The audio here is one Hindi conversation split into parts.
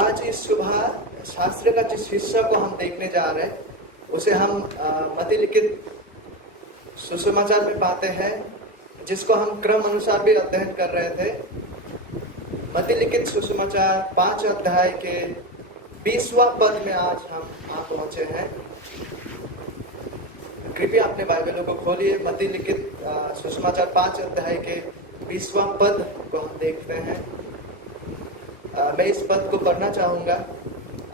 आज इस सुबह शास्त्र का जिस हिस्सा को हम देखने जा रहे हैं उसे हम मत्ती लिखित सुसमाचार में पाते हैं, जिसको हम क्रम अनुसार भी अध्ययन कर रहे थे। मत्ती लिखित सुसमाचार 5 अध्याय के 20वां पद में आज हम पहुंचे हैं। कृपया अपने बाइबलों को खोलिए। मत्ती लिखित सुसमाचार 5 अध्याय के 20वां पद को हम देखते हैं। मैं इस पद को पढ़ना चाहूंगा,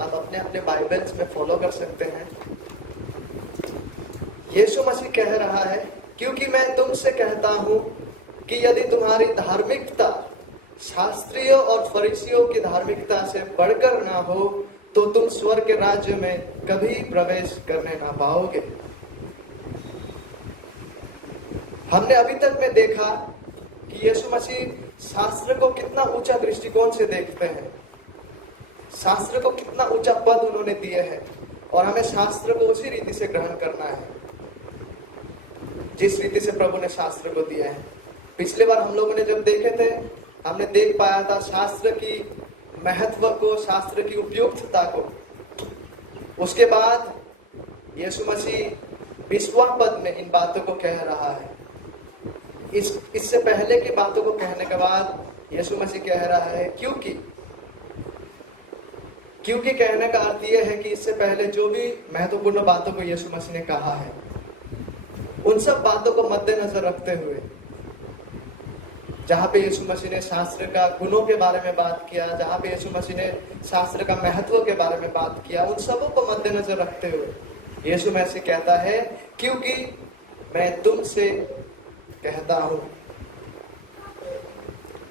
आप अपने अपने बाइबल्स में फॉलो कर सकते हैं। यीशु मसीह कह रहा है, क्योंकि मैं तुमसे कहता हूं कि यदि तुम्हारी धार्मिकता शास्त्रियों और फरीसियों की धार्मिकता से बढ़कर ना हो तो तुम स्वर्ग के राज्य में कभी प्रवेश करने ना पाओगे। हमने अभी तक में देखा कि यीशु मसीह शास्त्र को कितना ऊंचा दृष्टिकोण से देखते हैं, शास्त्र को कितना ऊंचा पद उन्होंने दिए हैं और हमें शास्त्र को उसी रीति से ग्रहण करना है जिस रीति से प्रभु ने शास्त्र को दिया है। पिछले बार हम लोगों ने जब देखे थे, हमने देख पाया था शास्त्र की महत्व को, शास्त्र की उपयुक्तता को। उसके बाद यीशु मसीह 20वां पद में इन बातों को कह रहा है। इससे पहले की बातों को कहने के बाद यीशु मसीह कह रहा है क्योंकि कहने का अर्थ यह है कि इससे पहले जो भी महत्वपूर्ण बातों को यीशु मसीह ने कहा है, उन सब बातों को मद्देनजर रखते हुए, जहां पे यीशु मसीह ने शास्त्र का गुणों के बारे में बात किया, जहां पे यीशु मसीह ने शास्त्र का महत्व के बारे में बात किया, उन सबों को मद्देनजर रखते हुए यीशु मसीह कहता है, क्योंकि मैं तुमसे कहता हूं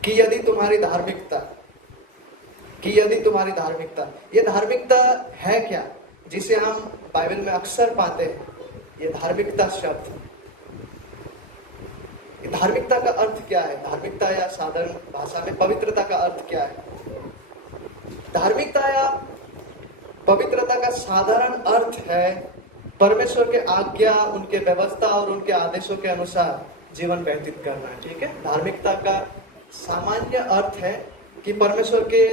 कि यदि तुम्हारी धार्मिकता, ये धार्मिकता है क्या जिसे हम बाइबल में अक्सर पाते हैं? ये धार्मिकता शब्द, ये धार्मिकता का अर्थ क्या है? धार्मिकता या साधारण भाषा में पवित्रता का अर्थ क्या है? धार्मिकता या पवित्रता का साधारण अर्थ है परमेश्वर के आज्ञा, उनके व्यवस्था और उनके आदेशों के अनुसार जीवन व्यतीत करना। ठीक है, धार्मिकता का सामान्य अर्थ है कि परमेश्वर के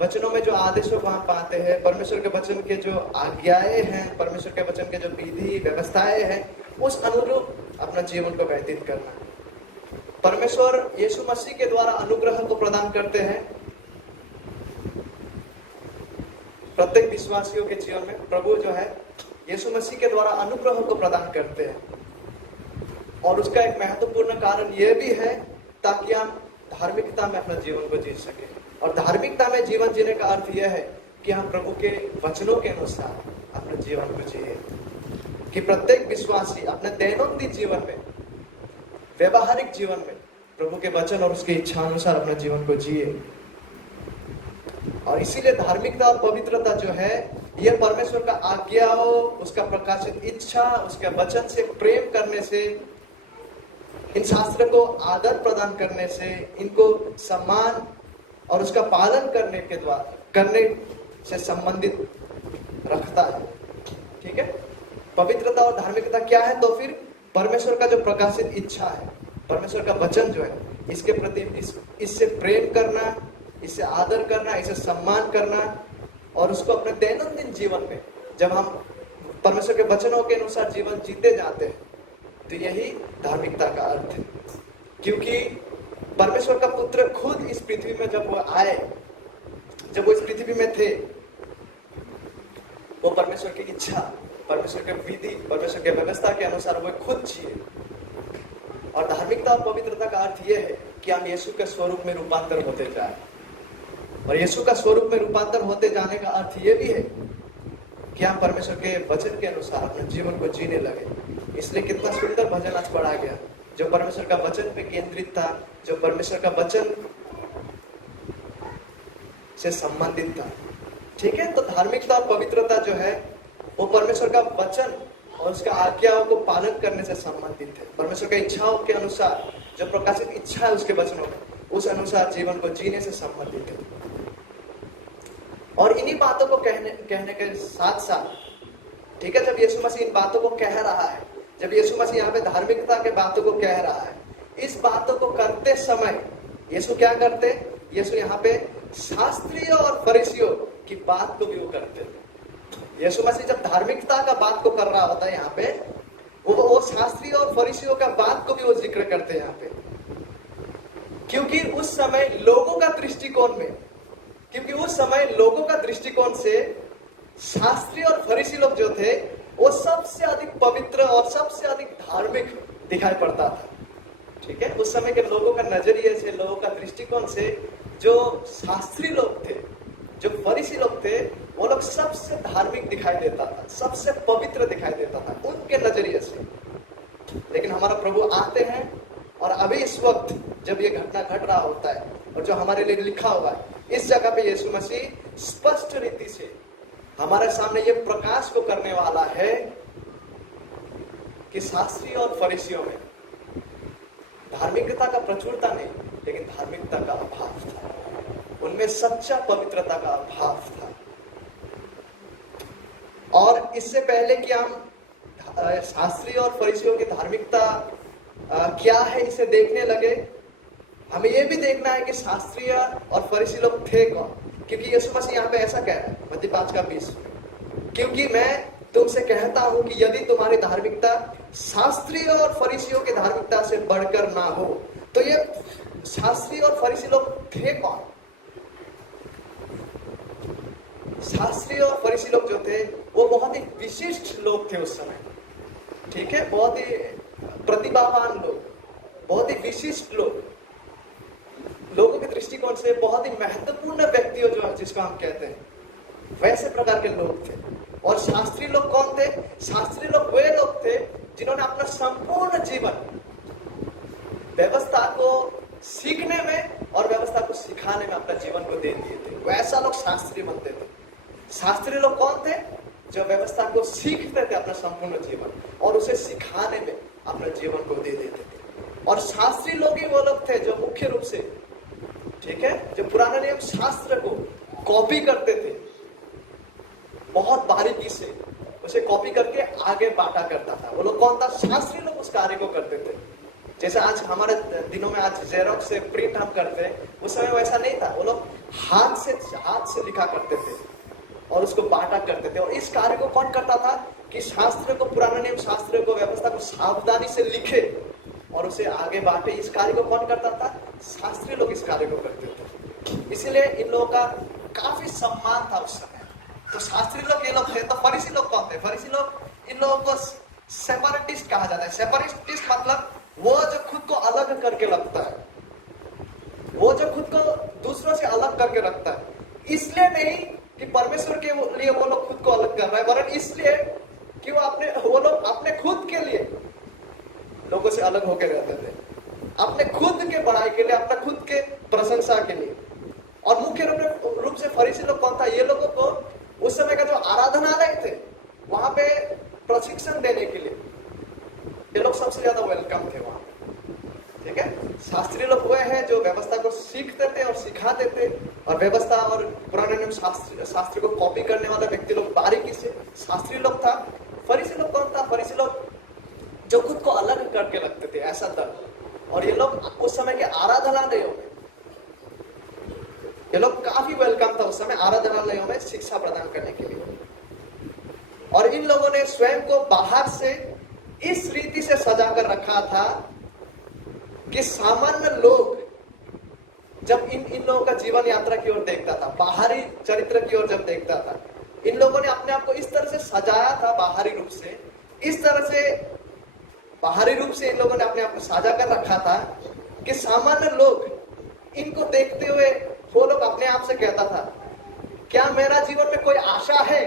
वचनों में जो आदेशों को हम पाते हैं, परमेश्वर के वचन के जो आज्ञाएं हैं, परमेश्वर के वचन के जो विधि व्यवस्थाएं हैं, उस अनुरूप अपना जीवन को व्यतीत करना। परमेश्वर यीशु मसीह के द्वारा अनुग्रह को प्रदान करते हैं प्रत्येक विश्वासियों के जीवन में। प्रभु जो है यीशु मसीह के द्वारा अनुग्रह को प्रदान करते हैं और उसका एक महत्वपूर्ण कारण यह भी है ताकि हम धार्मिकता में अपना जीवन को जी सके। और धार्मिकता में जीवन जीने का अर्थ यह है कि हम प्रभु के वचनों के अनुसार अपने जीवन को जिए, कि प्रत्येक विश्वासी अपने दैनंदिन जीवन में, व्यवहारिक जीवन में प्रभु के वचन और उसकी इच्छा अनुसार अपना जीवन को जिए। और इसीलिए धार्मिकता और पवित्रता जो है, यह परमेश्वर का आज्ञाओं, उसका प्रकाशित इच्छा, उसके वचन से प्रेम करने से, इन शास्त्र को आदर प्रदान करने से, इनको सम्मान और उसका पालन करने से संबंधित रखता है। ठीक है, पवित्रता और धार्मिकता क्या है? तो फिर परमेश्वर का जो प्रकाशित इच्छा है, परमेश्वर का वचन जो है, इसके प्रति इससे प्रेम करना, इसे आदर करना, इसे सम्मान करना और उसको अपने दैनंदिन जीवन में जब हम परमेश्वर के वचनों के अनुसार जीवन जीते जाते हैं, तो यही धार्मिकता का अर्थ है। क्योंकि परमेश्वर का पुत्र खुद इस पृथ्वी में जब वो आए, जब वो इस पृथ्वी में थे, वो परमेश्वर की इच्छा, परमेश्वर के विधि, परमेश्वर के व्यवस्था के अनुसार वो खुद जिए। और धार्मिकता और पवित्रता का अर्थ यह है कि हम यीशु के स्वरूप में रूपांतर होते जाए। और यीशु का स्वरूप में रूपांतर होते जाने का अर्थ यह भी है कि हम परमेश्वर के वचन के अनुसार अपने जीवन को जीने लगे। इसलिए कितना सुंदर भजन आज पढ़ा गया जो परमेश्वर का वचन पे केंद्रित था, जो परमेश्वर का वचन से संबंधित था। ठीक है, तो धार्मिकता और पवित्रता जो है वो परमेश्वर का वचन और उसका आज्ञाओं को पालन करने से संबंधित है। परमेश्वर की इच्छाओं के अनुसार, जो प्रकाशित इच्छा है उसके वचनों में, उस अनुसार जीवन को जीने से संबंधित है। और इन्हीं बातों को कहने के साथ साथ, ठीक है, जब यीशु मसीह इन बातों को कह रहा है, जब यीशु मसीह यहाँ पे धार्मिकता के बातों को कह रहा है, इस बातों को करते समय यीशु क्या करते? यीशु यहाँ पे शास्त्रियों और फरीसियों की बात को भी वो करते थे। यीशु मसीह जब धार्मिकता का बात को कर रहा होता है यहाँ पे, वो शास्त्रियों और फरीसियों का बात को भी वो जिक्र करते हैं यहाँ पे, क्योंकि उस समय लोगों का दृष्टिकोण से शास्त्री और फरीसी लोग जो थे वो सबसे अधिक पवित्र और सबसे अधिक धार्मिक दिखाई पड़ता था। ठीक है, उस समय के लोगों का नजरिए से, लोगों का दृष्टिकोण से जो शास्त्री लोग थे, जो फरीसी लोग थे, वो लोग सबसे धार्मिक दिखाई देता था, सबसे पवित्र दिखाई देता था उनके नजरिए से। लेकिन हमारा प्रभु आते हैं और अभी इस वक्त जब ये घटना घट रहा होता है और जो हमारे लिए लिखा हुआ है, इस जगह पे यीशु मसीह स्पष्ट रीति से हमारे सामने ये प्रकाश को करने वाला है कि शास्त्री और फरीसियों में धार्मिकता का प्रचुरता नहीं, लेकिन धार्मिकता का अभाव था, उनमें सच्चा पवित्रता का अभाव था। और इससे पहले कि हम शास्त्री और फरीसियों की धार्मिकता क्या है इसे देखने लगे, हमें यह भी देखना है कि शास्त्रीय और फरीसी लोग थे कौन। क्योंकि यीशु मसीह यहाँ पे ऐसा कह रहा है मत्ती 5:20, क्योंकि मैं तुमसे कहता हूं कि यदि तुम्हारी धार्मिकता शास्त्रीय और फरीसियों की धार्मिकता से बढ़कर ना हो, तो ये शास्त्री और फरीसी लोग थे कौन? शास्त्री और फरीसी लोग जो थे वो बहुत ही विशिष्ट लोग थे उस समय। ठीक है, बहुत ही प्रतिभावान लोग, बहुत ही विशिष्ट लोग, लोगों के दृष्टिकोण से बहुत ही महत्वपूर्ण व्यक्ति जो जिसको हम कहते हैं, वैसे प्रकार के लोग थे। और शास्त्री लोग कौन थे? शास्त्री लोग वे लोग थे जिन्होंने अपना संपूर्ण जीवन व्यवस्था को सीखने में और व्यवस्था को सिखाने में अपना जीवन को दे दिए थे। वैसा लोग शास्त्री बनते थे। शास्त्री लोग कौन थे? जो व्यवस्था को सीखते थे अपना संपूर्ण जीवन और उसे सिखाने में अपना जीवन को दे देते थे। और शास्त्री लोग ही वो लोग थे जो मुख्य रूप से, ठीक है, जो पुराने नियम शास्त्र को कॉपी करते थे, बहुत बारीकी से उसे कॉपी करके आगे बांटा करता था। वो लोग कौन था? शास्त्री लोग उस कार्य को करते थे। जैसे आज हमारे दिनों में आज जेरोक्स से प्रिंट हम करते हैं, उस समय वैसा नहीं था। वो लोग हाथ से लिखा करते थे और उसको बांटा करते थे। और इस कार्य को कौन करता था कि शास्त्र को, पुराने नियम शास्त्र को, व्यवस्था को सावधानी से लिखे और उसे आगे बांटे। इस कार्य को कौन करता था? शास्त्री लोग इस कार्य को करते थे। इसीलिए इन लोगों का काफी सम्मान था उस समय। तो शास्त्री लोग ये लोग थे। तो फरीसी लोग कौन थे? फरीसी लोग, इन लोगों को सेपरेटिस्ट कहा जाता है। सेपरेटिस्ट मतलब वो जो खुद को अलग करके रखता है, वो जो खुद को दूसरों से अलग करके रखता है। इसलिए नहीं कि परमेश्वर के लिए वो लोग खुद को अलग कर रहे हैं, वरन इसलिए कि वो लोग अपने खुद के लिए लोगों से अलग होकर रहते थे, अपने खुद के बड़ाई के लिए, अपने खुद के प्रशंसा के लिए। और मुख्य रूप से फरीसी लोग कौन था? ये लोगों को उस समय का जो आराधनालय थे वहां पे प्रशिक्षण देने के लिए ये लोग सबसे ज्यादा वेलकम थे वहां। ठीक है, शास्त्री लोग वो हैं जो व्यवस्था को सीखते थे और सिखाते थे, और व्यवस्था और पुराने नियम शास्त्र को कॉपी करने वाले व्यक्ति लोग बारीकी से शास्त्री लोग था। फरीसी लोग कौन था? फरीसी लोग जो खुद को अलग करके रखते थे, ऐसा दल। और ये लोग उस समय के आराधनालयों में, ये लोग काफी वेलकम था उस समय आराधनालयों में शिक्षा प्रदान करने के लिए। और इन लोगों ने स्वयं को बाहर से इस रीति से सजा कर रखा था कि सामान्य लोग जब इन लोगों का जीवन यात्रा की ओर देखता था, बाहरी चरित्र की ओर जब देखता था, इन लोगों ने अपने आप को इस तरह से सजाया था बाहरी रूप से, इस तरह से बाहरी रूप से इन लोगों ने अपने आप को साजा कर रखा था कि सामान्य लोग इनको देखते हुए वो लोग अपने आप से कहता था, क्या मेरा जीवन में कोई आशा है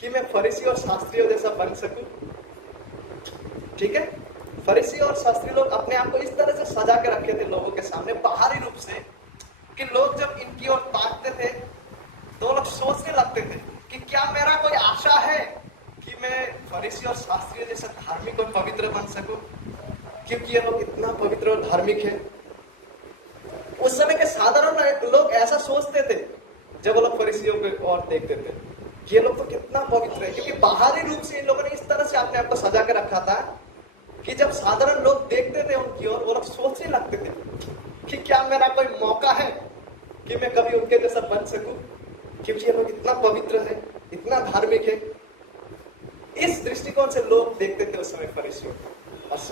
कि मैं फरीसी और शास्त्रियों जैसा बन सकूं? ठीक है, फरीसी और शास्त्री लोग अपने आप को इस तरह से सजा के रखे थे लोगों के सामने बाहरी रूप से कि लोग जब इनकी ओर ताकते थे तो लोग सोचने लगते थे कि क्या मेरा कोई आशा है कि मैं फरीसी और शास्त्री जैसा धार्मिक और पवित्र बन सकूं, क्योंकि ये लोग इतना पवित्र और धार्मिक है। उस समय के साधारण लोग ऐसा सोचते थे जब वो लोग फरीसियों की ओर देखते थे कि ये लोग तो कितना पवित्र है, क्योंकि बाहरी रूप से इन लोगों ने इस तरह से अपने आप को सजा के रखा था कि जब साधारण लोग देखते थे उनकी ओर, वो लोग सोचने लगते थे कि क्या मेरा कोई मौका है कि मैं कभी उनके जैसा बन सकूं, क्योंकि ये लोग इतना पवित्र है, इतना धार्मिक है। इस दृष्टिकोण से लोग देखते थे उस समय फरीसियों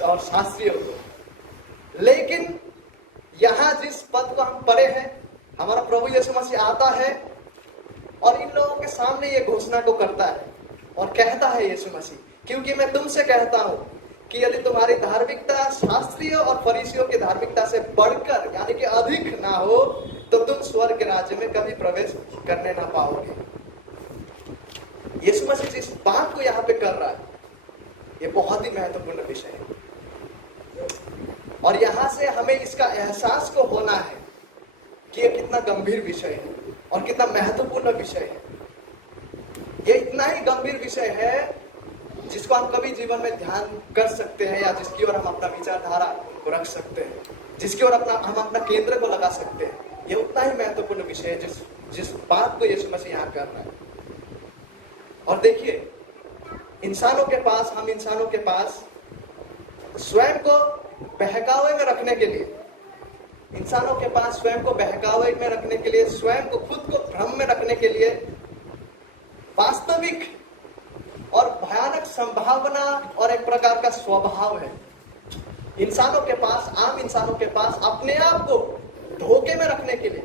और शास्त्रियों को। लेकिन यहां जिस पद को हम पढ़े हैं, हमारा प्रभु यीशु मसीह आता है और इन लोगों के सामने ये घोषणा को करता है और कहता है यीशु मसीह, क्योंकि मैं तुमसे कहता हूं कि यदि तुम्हारी धार्मिकता शास्त्रियों और फरीसियों की धार्मिकता से बढ़कर यानी कि अधिक ना हो, तो तुम स्वर्ग के राज्य में कभी प्रवेश करने ना पाओगे। यीशु मसीह जिस बात को यहाँ पे कर रहा है, ये बहुत ही महत्वपूर्ण विषय है और यहां से हमें इसका एहसास को होना है कि ये कितना गंभीर विषय है और कितना महत्वपूर्ण विषय है। ये इतना ही गंभीर विषय है जिसको हम कभी जीवन में ध्यान कर सकते हैं या जिसकी ओर हम अपना विचारधारा को रख सकते हैं, जिसकी ओर हम अपना केंद्र को लगा सकते हैं। ये उतना ही महत्वपूर्ण विषय है जिस बात को यीशु मसीह यहाँ कर रहा है। और देखिए, हम इंसानों के पास स्वयं को बहकावे में रखने के लिए, स्वयं को खुद को भ्रम में रखने के लिए वास्तविक और भयानक संभावना और एक प्रकार का स्वभाव है। आम इंसानों के पास अपने आप को धोखे में रखने के लिए,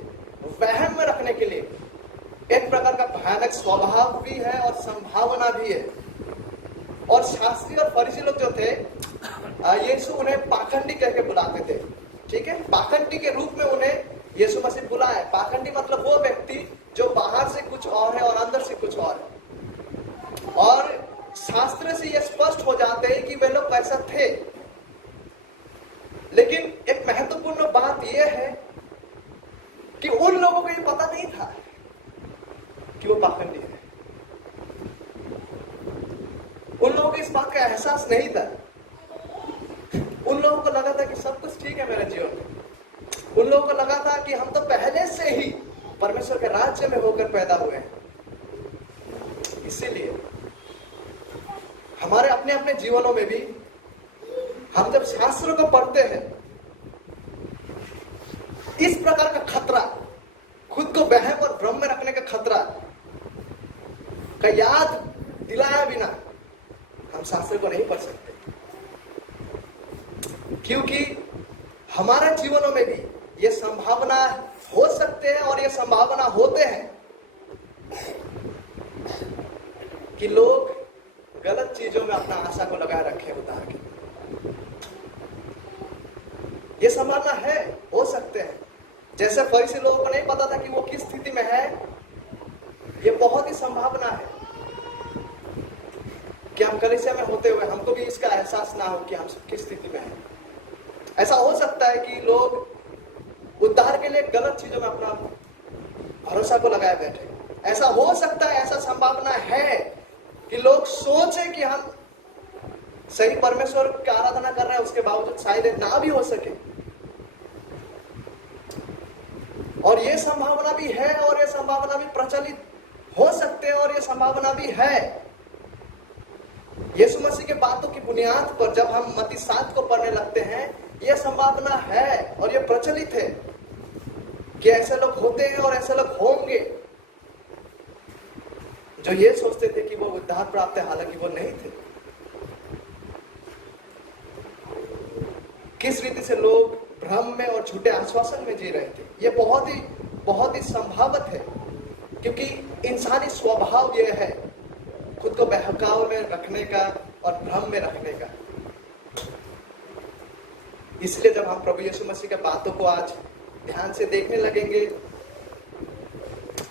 वहम में रखने के लिए एक प्रकार का भयानक स्वभाव भी है और संभावना भी है। और शास्त्री और फरीसी लोग जो थे, यीशु उन्हें पाखंडी कह के बुलाते थे। ठीक है, पाखंडी के रूप में उन्हें यीशु मसीह बुलाया। पाखंडी मतलब वो व्यक्ति जो बाहर से कुछ और है और अंदर से कुछ और है। और शास्त्र से यह स्पष्ट हो जाते हैं कि वे लोग वैसा थे। लेकिन एक महत्वपूर्ण बात यह है कि उन लोगों को यह पता नहीं था कि वो पाखंडी है। उन लोगों को इस बात का एहसास नहीं था। उन लोगों को लगा था कि सब कुछ ठीक है मेरे जीवन में। उन लोगों को लगा था कि हम तो पहले से ही परमेश्वर के राज्य में होकर पैदा हुए हैं। इसीलिए हमारे अपने अपने जीवनों में भी हम जब शास्त्रों को पढ़ते हैं, इस प्रकार का खतरा, खुद को वहम और भ्रम में रखने का खतरा का याद दिलाया बिना हम शास्त्र को नहीं पढ़ सकते। क्योंकि हमारे जीवनों में भी ये संभावना हो सकते हैं और ये संभावना होते हैं कि लोग गलत चीजों में अपना आशा को लगाए रखे उतार के। ये संभावना है, हो सकते हैं। जैसे फरीसी लोगों को नहीं पता था कि वो किस स्थिति में है, ये बहुत ही संभावना है कि हम कलीसिया में होते हुए हमको भी इसका एहसास ना हो कि हम किस स्थिति में हैं। ऐसा हो सकता है कि लोग उद्धार के लिए गलत चीजों में अपना भरोसा को लगाए बैठे। ऐसा हो सकता है, ऐसा संभावना है कि लोग सोचे कि हम सही परमेश्वर की आराधना कर रहे हैं, उसके बावजूद शायद ना भी हो सके। और ये संभावना भी है और ये संभावना भी प्रचलित हो सकते हैं और ये संभावना भी है। यीशु मसीह के बातों की बुनियाद पर जब हम मत्ती 7 को पढ़ने लगते हैं, यह संभावना है और यह प्रचलित है कि ऐसे लोग होते हैं और ऐसे लोग होंगे जो ये सोचते थे कि वो उद्धार प्राप्त है, हालांकि वो नहीं थे। किस रीति से लोग भ्रम में और झूठे आश्वासन में जी रहे थे, ये बहुत ही संभावित है। क्योंकि इंसानी स्वभाव यह है खुद को बहकाव में रखने का और भ्रम में रखने का। इसलिए जब हम प्रभु यीशु मसीह के बातों को आज ध्यान से देखने लगेंगे,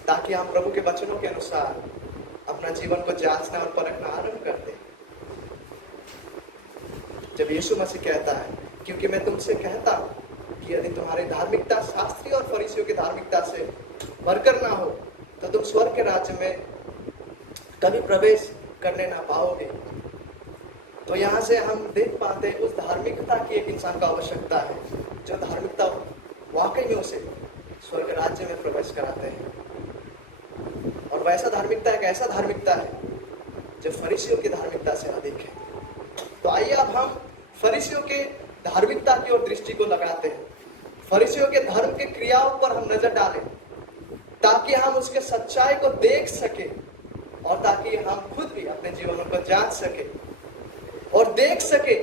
ताकि हम प्रभु के वचनों के अनुसार अपना जीवन को जांचना और परखना आरंभ कर दें। जब यीशु मसीह कहता है, क्योंकि मैं तुमसे कहता हूं कि यदि तुम्हारी धार्मिकता शास्त्री और फरीसियों की धार्मिकता से बढ़कर ना हो, तो तुम स्वर्ग के राज्य में कभी प्रवेश करने ना पाओगे। तो यहाँ से हम देख पाते हैं उस धार्मिकता की एक इंसान का आवश्यकता है, जो धार्मिकता वाकई में उसे स्वर्ग राज्य में प्रवेश कराते हैं। और वैसा धार्मिकता एक ऐसा धार्मिकता है जो फरीसियों की धार्मिकता से अधिक है। तो आइए अब हम फरीसियों के धार्मिकता की ओर दृष्टि को लगाते हैं। फरीसियों के धर्म के क्रियाओं पर हम नजर डालें ताकि हम उसके सच्चाई को देख सके और ताकि हम खुद भी अपने जीवन को जांच सके और देख सके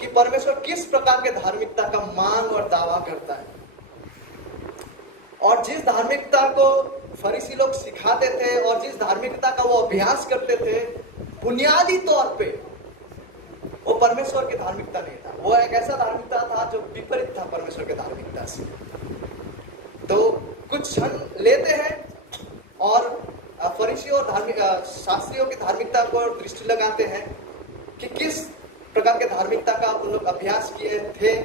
कि परमेश्वर किस प्रकार के धार्मिकता का मांग और दावा करता है। और जिस धार्मिकता को फरीसी लोग सिखाते थे और जिस धार्मिकता का वो अभ्यास करते थे, बुनियादी तौर पे वो परमेश्वर की धार्मिकता नहीं था। वो एक ऐसा धार्मिकता था जो विपरीत था परमेश्वर के धार्मिकता से। तो कुछ क्षण लेते हैं और फरीसियों और धार्मिक शास्त्रियों की धार्मिकता को दृष्टि लगाते हैं कि किस प्रकार के धार्मिकता का उन लोग अभ्यास किए थे,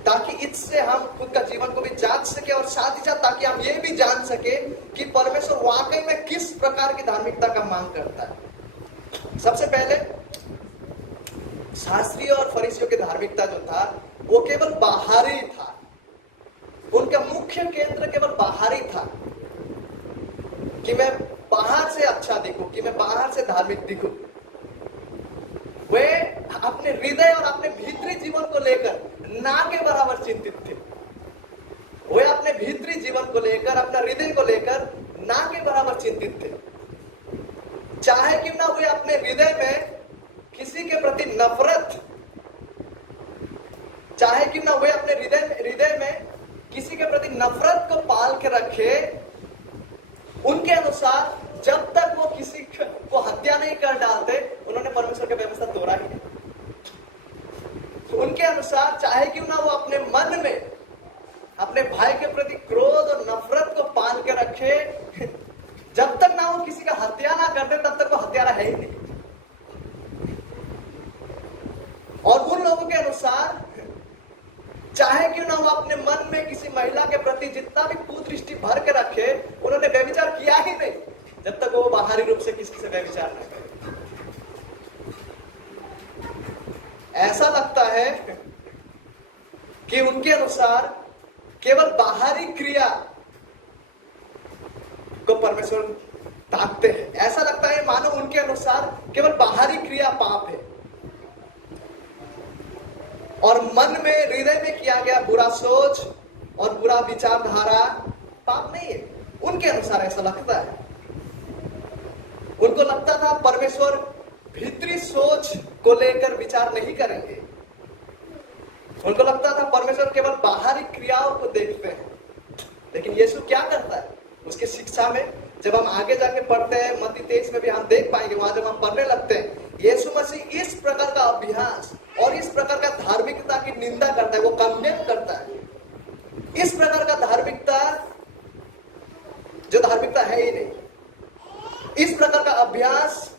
ताकि इससे हम खुद का जीवन को भी जांच सके और साथ ही साथ ताकि हम ये भी जान सके कि परमेश्वर वाकई में किस प्रकार की धार्मिकता का मांग करता है। सबसे पहले शास्त्रीय और फरीसियों की धार्मिकता जो था वो केवल बाहरी था। उनका मुख्य केंद्र केवल बाहरी था कि मैं बाहर से अच्छा दिखूं, कि मैं बाहर से धार्मिक दिखूं। वे अपने हृदय और अपने भीतरी जीवन को लेकर ना के बराबर चिंतित थे। वे अपने भीतरी जीवन को लेकर, अपना हृदय को लेकर ना के बराबर चिंतित थे। चाहे कि ना वे अपने हृदय में किसी के प्रति नफरत, चाहे कि ना वे अपने हृदय में किसी के प्रति नफरत को पाल के रखे, उनके अनुसार जब तक वो किसी को हत्या नहीं कर डालते, उन्होंने परमेश्वर की व्यवस्था तोड़ा ही नहीं। उनके अनुसार चाहे क्यों ना वो अपने मन में अपने भाई के प्रति क्रोध और नफरत को पाल के रखे, जब तक ना वो किसी का हत्या ना करते तब तक वो हत्यारा है ही नहीं। और उन लोगों के अनुसार चाहे क्यों ना वो अपने मन में किसी महिला के प्रति जितना भी कुदृष्टि भर के रखे, उन्होंने व्यभिचार किया ही नहीं जब तक वो बाहरी रूप से किसी से व्यभिचार न करे। ऐसा लगता है कि उनके अनुसार केवल बाहरी क्रिया को परमेश्वर ताकते हैं। ऐसा लगता है मानो उनके अनुसार केवल बाहरी क्रिया पाप है और मन में, हृदय में किया गया बुरा सोच और बुरा विचारधारा पाप नहीं है। उनके अनुसार ऐसा लगता है। उनको लगता था परमेश्वर भीतरी सोच को लेकर विचार नहीं करेंगे। उनको लगता था परमेश्वर केवल बाहरी क्रियाओं को देखते हैं। लेकिन यीशु क्या करता है उसके शिक्षा में? जब हम आगे जाके पढ़ते हैं मत्ती 23 में भी हम देख पाएंगे, वहां जब हम पढ़ने लगते हैं, यीशु मसीह इस प्रकार का अभ्यास और इस प्रकार का धार्मिकता की निंदा करता है, वो कंडेम करता है। इस प्रकार का धार्मिकता जो धार्मिकता है ही नहीं, इस प्रकार का अभ्यास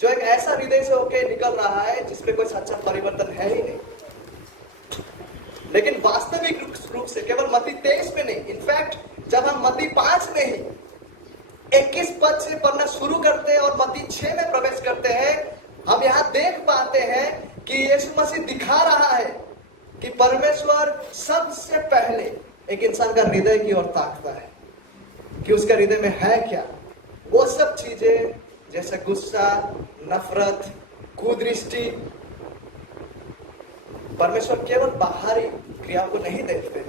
जो एक ऐसा हृदय से होकर निकल रहा है जिसमें कोई सच्चा परिवर्तन है ही नहीं। लेकिन वास्तविक रूप से केवल मत्ती 23 में नहीं, इनफैक्ट जब हम मत्ती 5 में ही 21 पद से पढ़ना शुरू करते हैं और मत्ती 6 में प्रवेश करते हैं, हम यहां देख पाते हैं कि यीशु मसीह दिखा रहा है कि परमेश्वर सबसे पहले एक इंसान का हृदय की ओर ताकता है कि उसका हृदय में है क्या। वो सब चीजें जैसे गुस्सा, नफरत, कुदृष्टि, परमेश्वर केवल बाहरी क्रिया को नहीं देखते,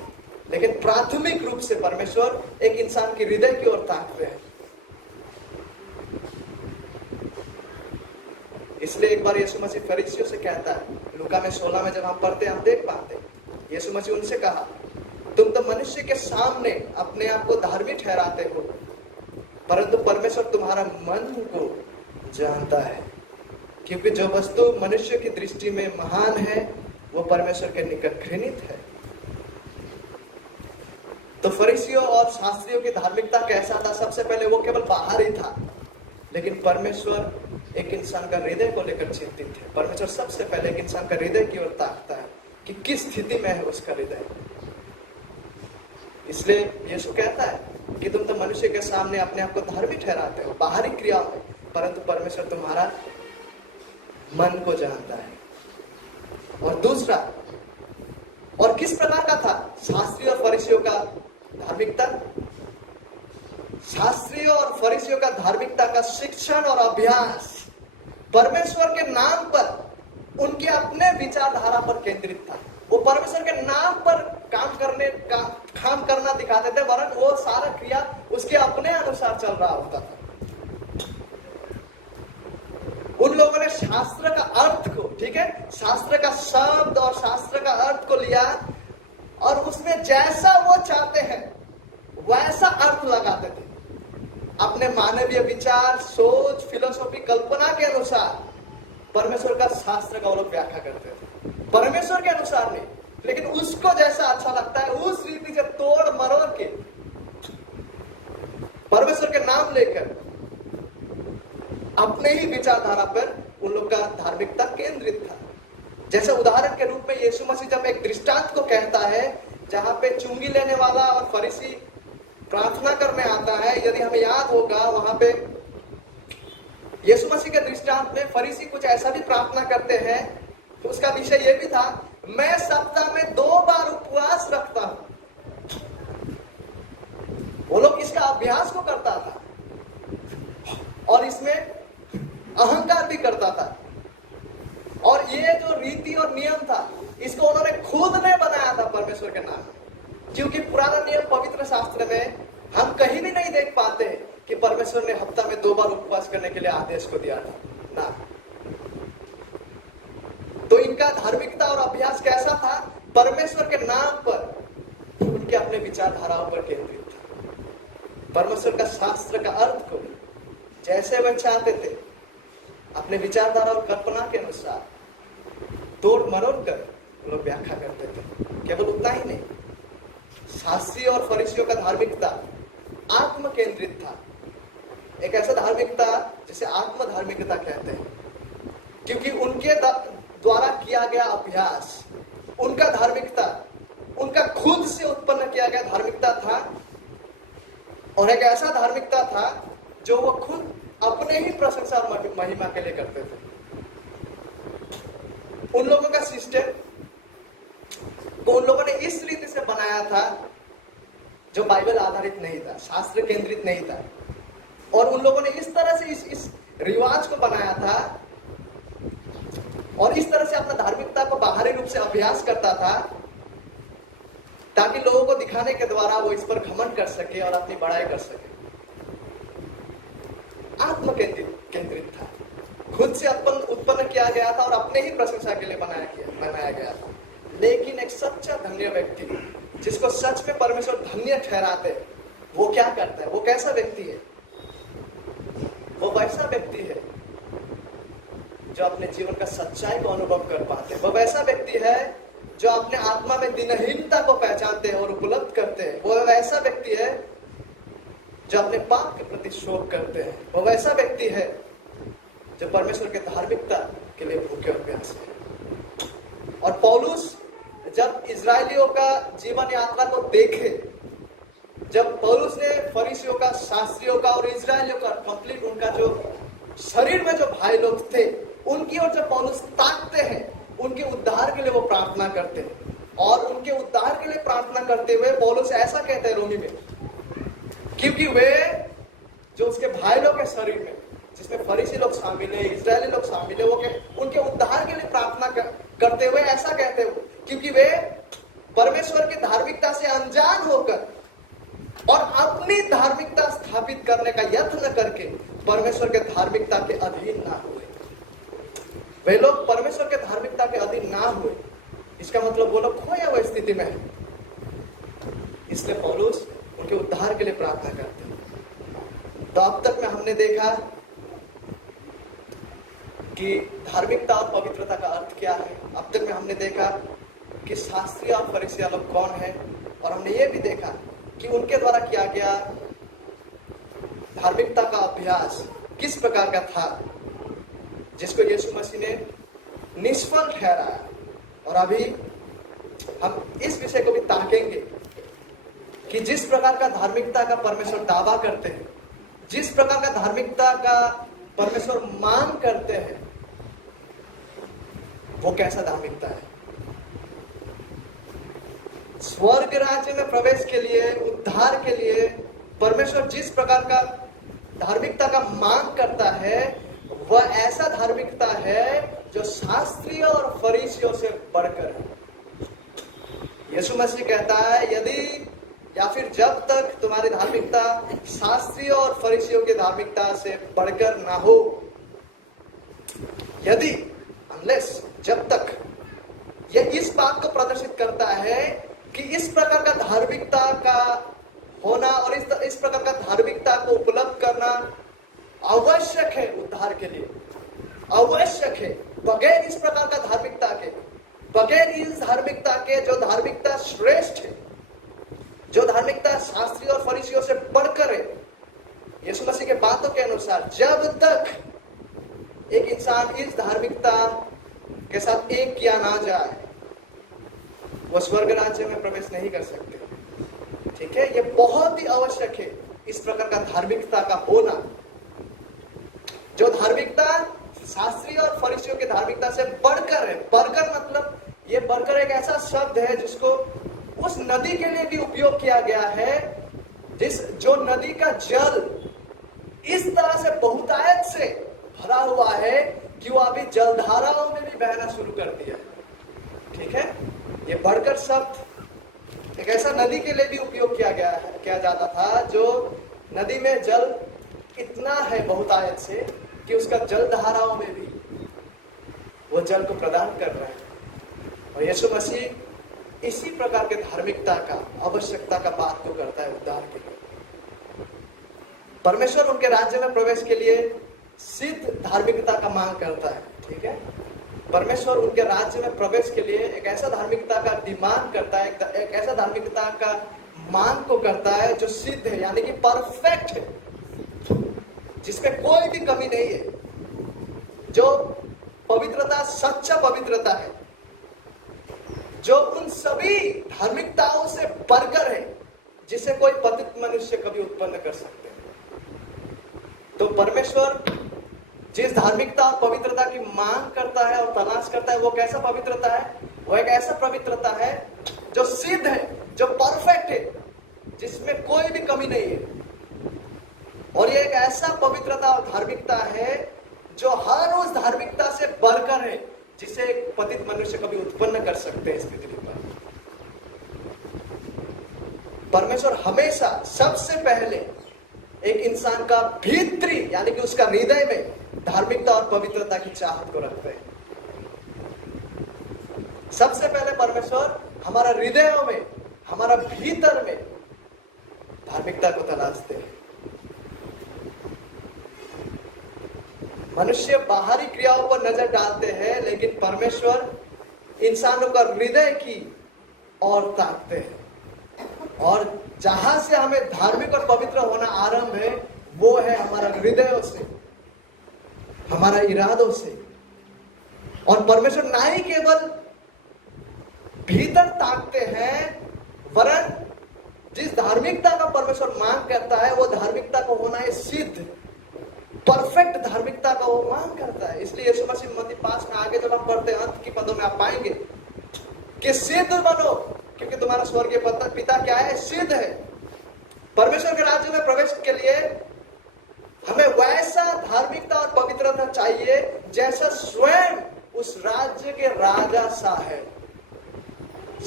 लेकिन प्राथमिक रूप से परमेश्वर एक इंसान के हृदय की ओर ताकते हैं। इसलिए एक बार यीशु मसीह फरीसियों से कहता है, लूका में 16 में जब हम पढ़ते हैं हम देख पाते हैं, यीशु मसीह उनसे कहा, तुम तो मनुष्य के सामने अपने आप को धार्मिक ठहराते हो, परंतु परमेश्वर तुम्हारा मन को जानता है, क्योंकि जो वस्तु मनुष्य की दृष्टि में महान है वो परमेश्वर के निकट घृणित है। तो फरीसियों और शास्त्रियों की धार्मिकता कैसा था? सबसे पहले वो केवल बाहरी था, लेकिन परमेश्वर एक इंसान का हृदय को लेकर चिंतित है। परमेश्वर सबसे पहले एक इंसान का हृदय की ओर ताकता है कि किस स्थिति में है उसका हृदय। इसलिए यीशु कहता है कि तुम तो मनुष्य के सामने अपने आप को धार्मिक ठहराते हो बाहरी क्रिया में, परंतु परमेश्वर तुम्हारा मन को जानता है। और दूसरा, और किस प्रकार का था शास्त्रियों और फरीसियों का धार्मिकता? शास्त्रियों और फरीसियों का धार्मिकता का शिक्षण और अभ्यास परमेश्वर के नाम पर उनके अपने विचारधारा पर केंद्रित था। वो परमेश्वर के नाम पर काम करना दिखाते थे, वरन वो सारा क्रिया उसके अपने अनुसार चल रहा होता था। उन लोगों ने शास्त्र का अर्थ को, ठीक है, शास्त्र का शब्द और शास्त्र का अर्थ को लिया और उसमें जैसा वो चाहते हैं वैसा अर्थ लगाते थे। अपने मानवीय विचार, सोच, फिलोसॉफी, कल्पना के अनुसार परमेश्वर का शास्त्र का वो लोग व्याख्या करते थे, परमेश्वर के अनुसार नहीं, लेकिन उसको जैसा अच्छा लगता है उस रीति से तोड़ मरोड़ के परमेश्वर के नाम लेकर अपने ही विचारधारा पर उन लोग का धार्मिकता केंद्रित था। जैसे उदाहरण के रूप में यीशु मसीह जब एक दृष्टांत को कहता है जहां पे चुंगी लेने वाला और फरीसी प्रार्थना करने आता है, यदि हमें याद होगा वहां पे यीशु मसीह के दृष्टांत में फरीसी कुछ ऐसा भी प्रार्थना करते हैं, तो उसका विषय यह भी था, मैं सप्ताह में 2 बार उपवास रखता हूं। वो लोग इसका अभ्यास को करता था और इसमें अहंकार भी करता था। और ये जो रीति और नियम था इसको उन्होंने खुद ने बनाया था परमेश्वर के नाम, क्योंकि पुराना नियम पवित्र शास्त्र में हम कहीं भी नहीं देख पाते कि परमेश्वर ने हफ्ता में 2 बार उपवास करने के लिए आदेश को दिया था ना। तो इनका धार्मिकता और अभ्यास कैसा था? परमेश्वर के नाम पर उनके अपने विचारधाराओं पर केंद्रित था। परमेश्वर का शास्त्र का अर्थ को जैसे वे चाहते थे अपने विचारधारा और कल्पना के अनुसार तोड़ मरोड़ कर लोग व्याख्या करते थे। केवल उतना ही नहीं, शास्त्री और फरीसियों का धार्मिकता आत्म केंद्रित था। एक ऐसा धार्मिकता जिसे आत्म धार्मिकता कहते हैं, क्योंकि उनके द्वारा किया गया अभ्यास, उनका धार्मिकता उनका खुद से उत्पन्न किया गया धार्मिकता था, और एक ऐसा धार्मिकता था जो वो खुद अपने ही प्रशंसा और महिमा के लिए करते थे। उन लोगों का सिस्टम को उन लोगों ने इस रीति से बनाया था जो बाइबल आधारित नहीं था, शास्त्र केंद्रित नहीं था, और उन लोगों ने इस तरह से इस रिवाज को बनाया था और इस तरह से अपना धार्मिकता को बाहरी रूप से अभ्यास करता था ताकि लोगों को दिखाने के द्वारा वो इस पर घमंड कर सके और अपनी बड़ाई कर सके। आत्म केंद्रित था, खुद से उत्पन्न किया गया था और अपने ही प्रशंसा के लिए बनाया गया था। लेकिन एक सच्चा धन्य व्यक्ति जिसको सच में परमेश्वर धन्य ठहराते, वो क्या करता है? वो कैसा व्यक्ति है? वो वैसा व्यक्ति है जो अपने जीवन का सच्चाई को अनुभव कर पाते हैं। वो वैसा व्यक्ति है जो अपने आत्मा में दिनहीनता को पहचानते हैं और उपलब्ध करते हैं। वो वैसा व्यक्ति है जो अपने पाप के प्रति शोक करते हैं। वो वैसा व्यक्ति है जो परमेश्वर के धार्मिकता के लिए भूखे और प्यासे हैं। और पौलुस जब इजरायलियों का जीवन यात्रा को देखे, जब पौलुस ने फरीसियों का, शास्त्रियों का और इजरायलियों का कंप्लीट उनका जो शरीर में जो भाई लोग थे उनकी ओर जब पौलुस ताकते हैं, उनके उद्धार के लिए वो प्रार्थना करते हैं। और उनके उद्धार के लिए प्रार्थना करते हुए पौलुस ऐसा कहते हैं रोमी में, क्योंकि वे जो उसके भाई लोग के शरीर में, जिसमें फरीसी लोग शामिल है, इजरायली लोग शामिल है, वो उनके उद्धार के लिए प्रार्थना करते हुए ऐसा कहते हैं, क्योंकि वे परमेश्वर की धार्मिकता से अनजान होकर और अपनी धार्मिकता स्थापित करने का यत्न करके परमेश्वर के धार्मिकता के अधीन ना हुए। वे लोग परमेश्वर के धार्मिकता के अधीन ना हुए, इसका मतलब वो लोग खोए हुए स्थिति में है। इसलिए पौलुस उनके उद्धार के लिए प्रार्थना करते हैं। तो अब तक में हमने देखा कि धार्मिकता और पवित्रता का अर्थ क्या है। अब तक में हमने देखा कि शास्त्रीय और फरीसी लोग कौन है, और हमने ये भी देखा कि उनके द्वारा किया गया धार्मिकता का अभ्यास किस प्रकार का था, जिसको यीशु मसीह ने निष्फल ठहराया। और अभी हम इस विषय को भी ताकेंगे कि जिस प्रकार का धार्मिकता का परमेश्वर दावा करते हैं, जिस प्रकार का धार्मिकता का परमेश्वर मांग करते हैं, वो कैसा धार्मिकता है। स्वर्ग राज्य में प्रवेश के लिए, उद्धार के लिए परमेश्वर जिस प्रकार का धार्मिकता का मांग करता है, वह ऐसा धार्मिकता है जो शास्त्रीय और फरीसियों से बढ़कर है। यीशु मसीह कहता है, या फिर जब तक तुम्हारी धार्मिकता शास्त्रियों और फरीसियों की धार्मिकता से बढ़कर ना हो, यदि अनलेस जब तक यह इस बात को प्रदर्शित करता है कि इस प्रकार का धार्मिकता का होना और इस प्रकार का धार्मिकता को उपलब्ध करना आवश्यक है उद्धार के लिए, आवश्यक है। बगैर इस प्रकार का धार्मिकता के, बगैर इस धार्मिकता के जो धार्मिकता श्रेष्ठ है, जो धार्मिकता शास्त्रियों और फरीसियों से बढ़कर है, यीशु मसीह के बातों के अनुसार जब तक एक इंसान इस धार्मिकता के साथ एक किया ना जाए, वो स्वर्ग राज्य में प्रवेश नहीं कर सकते। ठीक है, ये बहुत ही आवश्यक है इस प्रकार का धार्मिकता का होना, जो धार्मिकता शास्त्रीय और फरीसियों की धार्मिकता से बढ़कर है। बढ़कर मतलब ये बढ़कर एक ऐसा शब्द है जिसको उस नदी के लिए भी उपयोग किया गया है, जो नदी का जल इस तरह से बहुतायत से भरा हुआ है कि वो अभी जलधाराओं में भी बहना शुरू कर दिया। ठीक है, ये बढ़कर शब्द एक ऐसा नदी के लिए भी उपयोग किया जाता था जो नदी में जल इतना है बहुतायत से कि उसका जलधाराओं में भी वो जल को प्रदान कर रहा है। और यीशु मसीह इसी प्रकार के धार्मिकता का, आवश्यकता का बात को करता है उद्धार के लिए। परमेश्वर उनके राज्य में प्रवेश के लिए सिद्ध धार्मिकता का मांग करता है। ठीक है, परमेश्वर उनके राज्य में प्रवेश के लिए एक ऐसा धार्मिकता का डिमांड करता है, एक ऐसा धार्मिकता का मांग को करता है जो सिद्ध है, यानी कि परफेक्ट है, जिसमें कोई भी कमी नहीं है, जो पवित्रता सच्चा पवित्रता है, जो उन सभी धार्मिकताओं से बढ़कर है जिसे कोई पतित मनुष्य कभी उत्पन्न कर सकते हैं। तो परमेश्वर जिस धार्मिकता और पवित्रता की मांग करता है और तलाश करता है, वो कैसा पवित्रता है? वो एक ऐसा पवित्रता है जो सिद्ध है, जो परफेक्ट है, जिसमें कोई भी कमी नहीं है। और ये एक ऐसा पवित्रता और धार्मिकता है जो हर उस धार्मिकता से बढ़कर है जिसे एक पतित मनुष्य कभी उत्पन्न कर सकते हैं इस पृथ्वी पर। परमेश्वर हमेशा सबसे पहले एक इंसान का भीतरी, यानी कि उसका हृदय में धार्मिकता और पवित्रता की चाहत को रखते हैं। सबसे पहले परमेश्वर हमारा हृदयों में, हमारा भीतर में धार्मिकता को तलाशते हैं। मनुष्य बाहरी क्रियाओं पर नजर डालते हैं, लेकिन परमेश्वर इंसानों का हृदय की ओर ताकते हैं। और जहां से हमें धार्मिक और पवित्र होना आरंभ है, वो है हमारा हृदयों से, हमारा इरादों से। और परमेश्वर ना ही केवल भीतर ताकते हैं, वरन जिस धार्मिकता का परमेश्वर मांग करता है, वो धार्मिकता को होना है सिद्ध, परफेक्ट धार्मिकता का वो मांग करता है। इसलिए यीशु मसीह मत्ती 5 में आगे जब हम पढ़ते हैं, अंत की पदों में आप पाएंगे कि सिद्ध बनो, क्योंकि तुम्हारा स्वर्गीय पिता क्या है? सिद्ध है। परमेश्वर के राज्य में प्रवेश के लिए हमें वैसा धार्मिकता और पवित्रता चाहिए जैसा स्वयं उस राज्य के राजा सा है।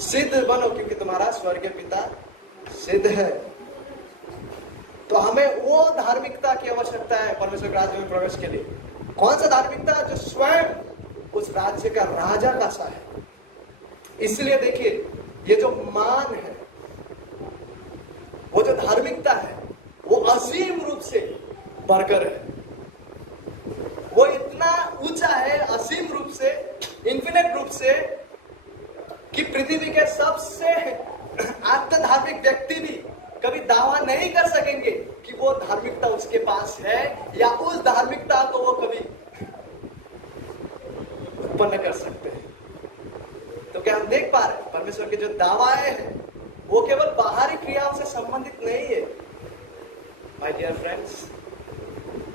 सिद्ध बनो क्योंकि तुम्हारा स्वर्गीय पिता सिद्ध है। तो हमें वो धार्मिकता की आवश्यकता है परमेश्वर के राज्य में प्रवेश के लिए। कौन सा धार्मिकता? जो स्वयं उस राज्य का राजा का सा है। इसलिए देखिए, ये जो मान है, वो जो धार्मिकता है, वो असीम रूप से बढ़कर है। वो इतना ऊंचा है, असीम रूप से, इन्फिनिट रूप से, कि पृथ्वी के सबसे आत्मधार्मिक व्यक्ति भी कभी दावा नहीं कर सकेंगे कि वो धार्मिकता उसके पास है, या उस धार्मिकता को वो कभी उत्पन्न कर सकते हैं। तो क्या हम देख पा रहे हैं, परमेश्वर के जो दावाएं हैं वो केवल बाहरी क्रियाओं से संबंधित नहीं है। माय डियर फ्रेंड्स,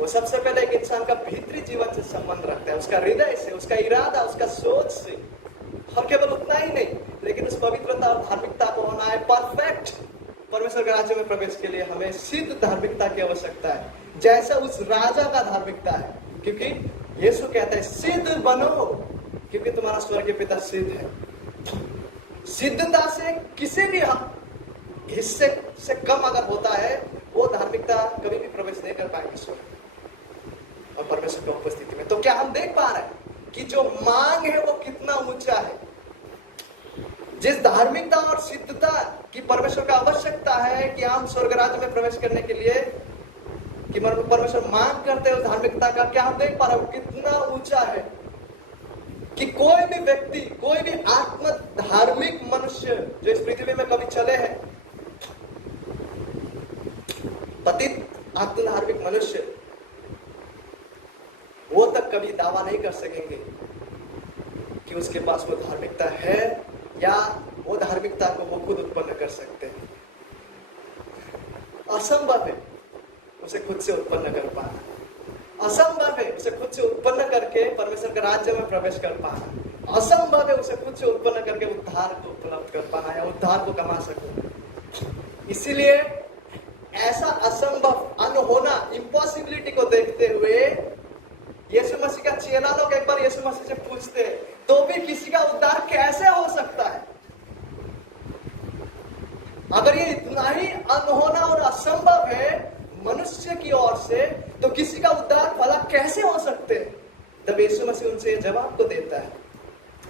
वो सबसे पहले एक इंसान का भीतरी जीवन से संबंध रखता है, उसका हृदय से, उसका इरादा, उसका सोच से। और केवल उतना ही नहीं, लेकिन उस पवित्रता और धार्मिकता को होना है परफेक्ट। परमेश्वर के राज्य में प्रवेश के लिए हमें सिद्ध धार्मिकता की आवश्यकता है, जैसा उस राजा का धार्मिकता है। क्योंकि यीशु कहता है, सिद्ध बनो क्योंकि तुम्हारा स्वर्गीय पिता सिद्ध है। सिद्धता से किसी भी हिस्से से कम अगर होता है, वो धार्मिकता कभी भी प्रवेश नहीं कर पाएगी स्वर्ग और परमेश्वर की उपस्थिति में। तो क्या हम देख पा रहे हैं कि जो मांग है वो कितना ऊंचा है? जिस धार्मिकता और सिद्धता की परमेश्वर का आवश्यकता है कि हम स्वर्ग राज्य में प्रवेश करने के लिए कि परमेश्वर मांग करते हैं उस धार्मिकता का, क्या हम देख पा रहे हैं कितना ऊंचा है कि कोई भी व्यक्ति, कोई भी आत्म धार्मिक मनुष्य जो इस पृथ्वी में कभी चले हैं, पतित आत्म धार्मिक मनुष्य, वो तक कभी दावा नहीं कर सकेंगे कि उसके पास वो धार्मिकता है या वो धार्मिकता को वो खुद उत्पन्न कर सकते हैं। असंभव है उसे खुद से उत्पन्न कर पाना, असंभव है उसे खुद से उत्पन्न करके परमेश्वर के राज्य में प्रवेश कर पाना, असंभव है उसे खुद से उत्पन्न करके उद्धार को उपलब्ध कर पाना या उद्धार को कमा सकना। इसीलिए ऐसा असंभव, अनहोना, इम्पॉसिबिलिटी को देखते हुए यीशु मसीह का चेला लोग एक बार यीशु मसीह से पूछते हैं, तो भी किसी का उद्धार कैसे हो सकता है? अगर ये इतना ही अनहोना और असंभव है मनुष्य की ओर से, तो किसी का उद्धार भला कैसे हो सकते हैं? तब यीशु मसीह उनसे जवाब को देता है,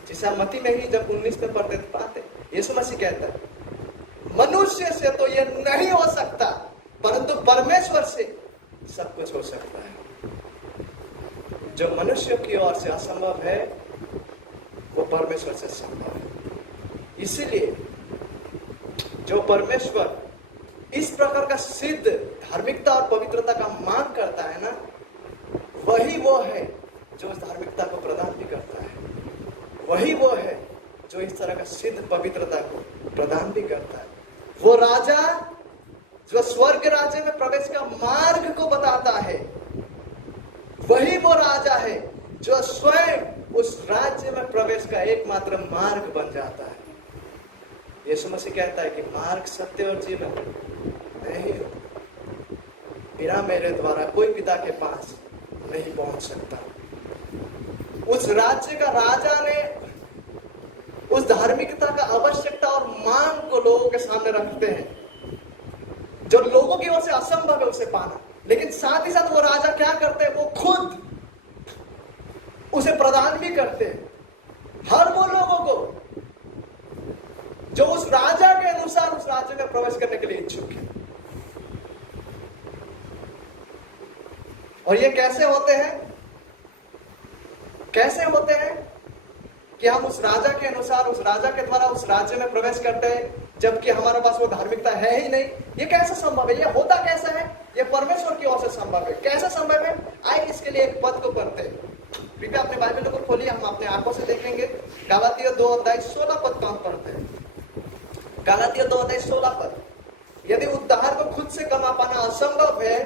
जिसे हम मत्ती में ही जब 19 में पढ़ते पाते, यीशु मसीह कहता है, मनुष्य से तो ये नहीं हो सकता, परंतु परमेश्वर से सब कुछ हो सकता है। जो मनुष्य की ओर से असंभव है वो परमेश्वर से संभव है। इसीलिए जो परमेश्वर इस प्रकार का सिद्ध धार्मिकता और पवित्रता का मांग करता है ना, वही वो है जो उस धार्मिकता को प्रदान भी करता है, वही वो है जो इस तरह का सिद्ध पवित्रता को प्रदान भी करता है। वो राजा जो स्वर्ग राज्य में प्रवेश का मार्ग को बताता है, वही वो राजा है जो स्वयं उस राज्य में प्रवेश का एकमात्र मार्ग बन जाता है। यीशु मसीह कहता है कि मार्ग, सत्य और जीवन नहीं हो, बिना मेरे द्वारा कोई पिता के पास नहीं पहुंच सकता। उस राज्य का राजा ने उस धार्मिकता का आवश्यकता और मांग को लोगों के सामने रखते हैं, जो लोगों की ओर से असंभव है उसे पाना, लेकिन साथ ही साथ वो राजा क्या करते हैं, वो खुद उसे प्रदान भी करते हैं हर वो लोगों को जो उस राजा के अनुसार उस राज्य में प्रवेश करने के लिए इच्छुक है। और ये कैसे होते हैं? कैसे होते हैं कि हम उस राजा के अनुसार, उस राजा के द्वारा उस राज्य में प्रवेश करते हैं, जबकि हमारे पास वो धार्मिकता है ही नहीं? ये कैसे संभव है? ये होता कैसा है? ये परमेश्वर की ओर से संभव है। कैसे संभव है? आइए इसके लिए एक पद को पढ़ते हैं। कृपया अपने बाइबल को खोलिए, हम अपने आंखों से देखेंगे। गलातियों 2:16 पद को हम पढ़ते हैं। गलातियों 2:16 पद, यदि उद्धार को खुद से कमा पाना असंभव है,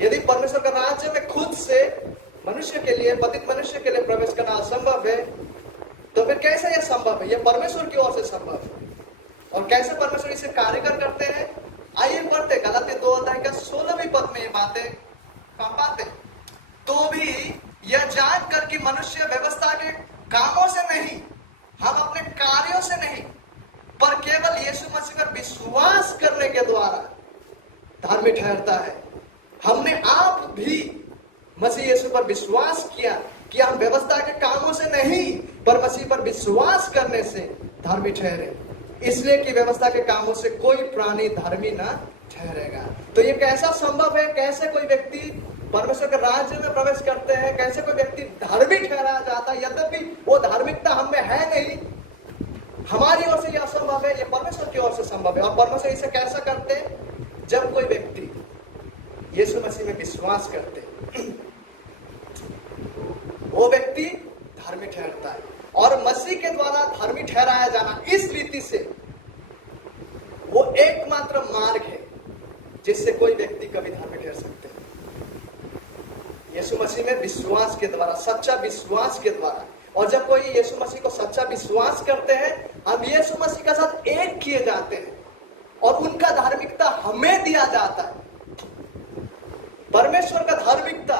यदि परमेश्वर का राज्य में खुद से मनुष्य के लिए, पतित मनुष्य के लिए प्रवेश करना असंभव है, तो फिर कैसे यह संभव है? यह परमेश्वर की ओर से संभव है। और कैसे परमेश्वर इसे कार्यकर करते हैं? आइए पढ़ते। गलातियों 2:16 पद में ये बातें हम पाते। तो भी यह जानकर कि मनुष्य व्यवस्था के कामों से नहीं, हम अपने कार्यों से नहीं, पर केवल यीशु मसीह पर विश्वास करने के द्वारा धार्मिक ठहरता है। हमने आप भी मसीह यीशु पर विश्वास किया कि हम व्यवस्था के कामों से नहीं, पर मसीह पर विश्वास करने से धार्मिक ठहरे, इसलिए कि व्यवस्था के कामों से कोई प्राणी धर्मी ना ठहरेगा। तो ये कैसा संभव है? कैसे कोई व्यक्ति परमेश्वर के राज्य में प्रवेश करते हैं? कैसे कोई व्यक्ति धार्मिक ठहराया जाता है, यद्यपि वो धार्मिकता हम में है नहीं? हमारी ओर से यह असंभव है, यह परमेश्वर की ओर से संभव है। और परमेश्वर इसे कैसा करते हैं? जब कोई व्यक्ति यीशु मसीह में विश्वास करते, वो व्यक्ति धार्मिक ठहरता है। और मसीह के द्वारा धार्मिक ठहराया जाना इस रीति से वो एकमात्र मार्ग है जिससे कोई व्यक्ति कभी धार्मिक ठहर सकते हैं। यीशु मसीह में विश्वास के द्वारा, सच्चा विश्वास के द्वारा। और जब कोई यीशु मसीह को सच्चा विश्वास करते हैं, हम यीशु मसीह के साथ एक किए जाते हैं और उनका धार्मिकता हमें दिया जाता है। परमेश्वर का धार्मिकता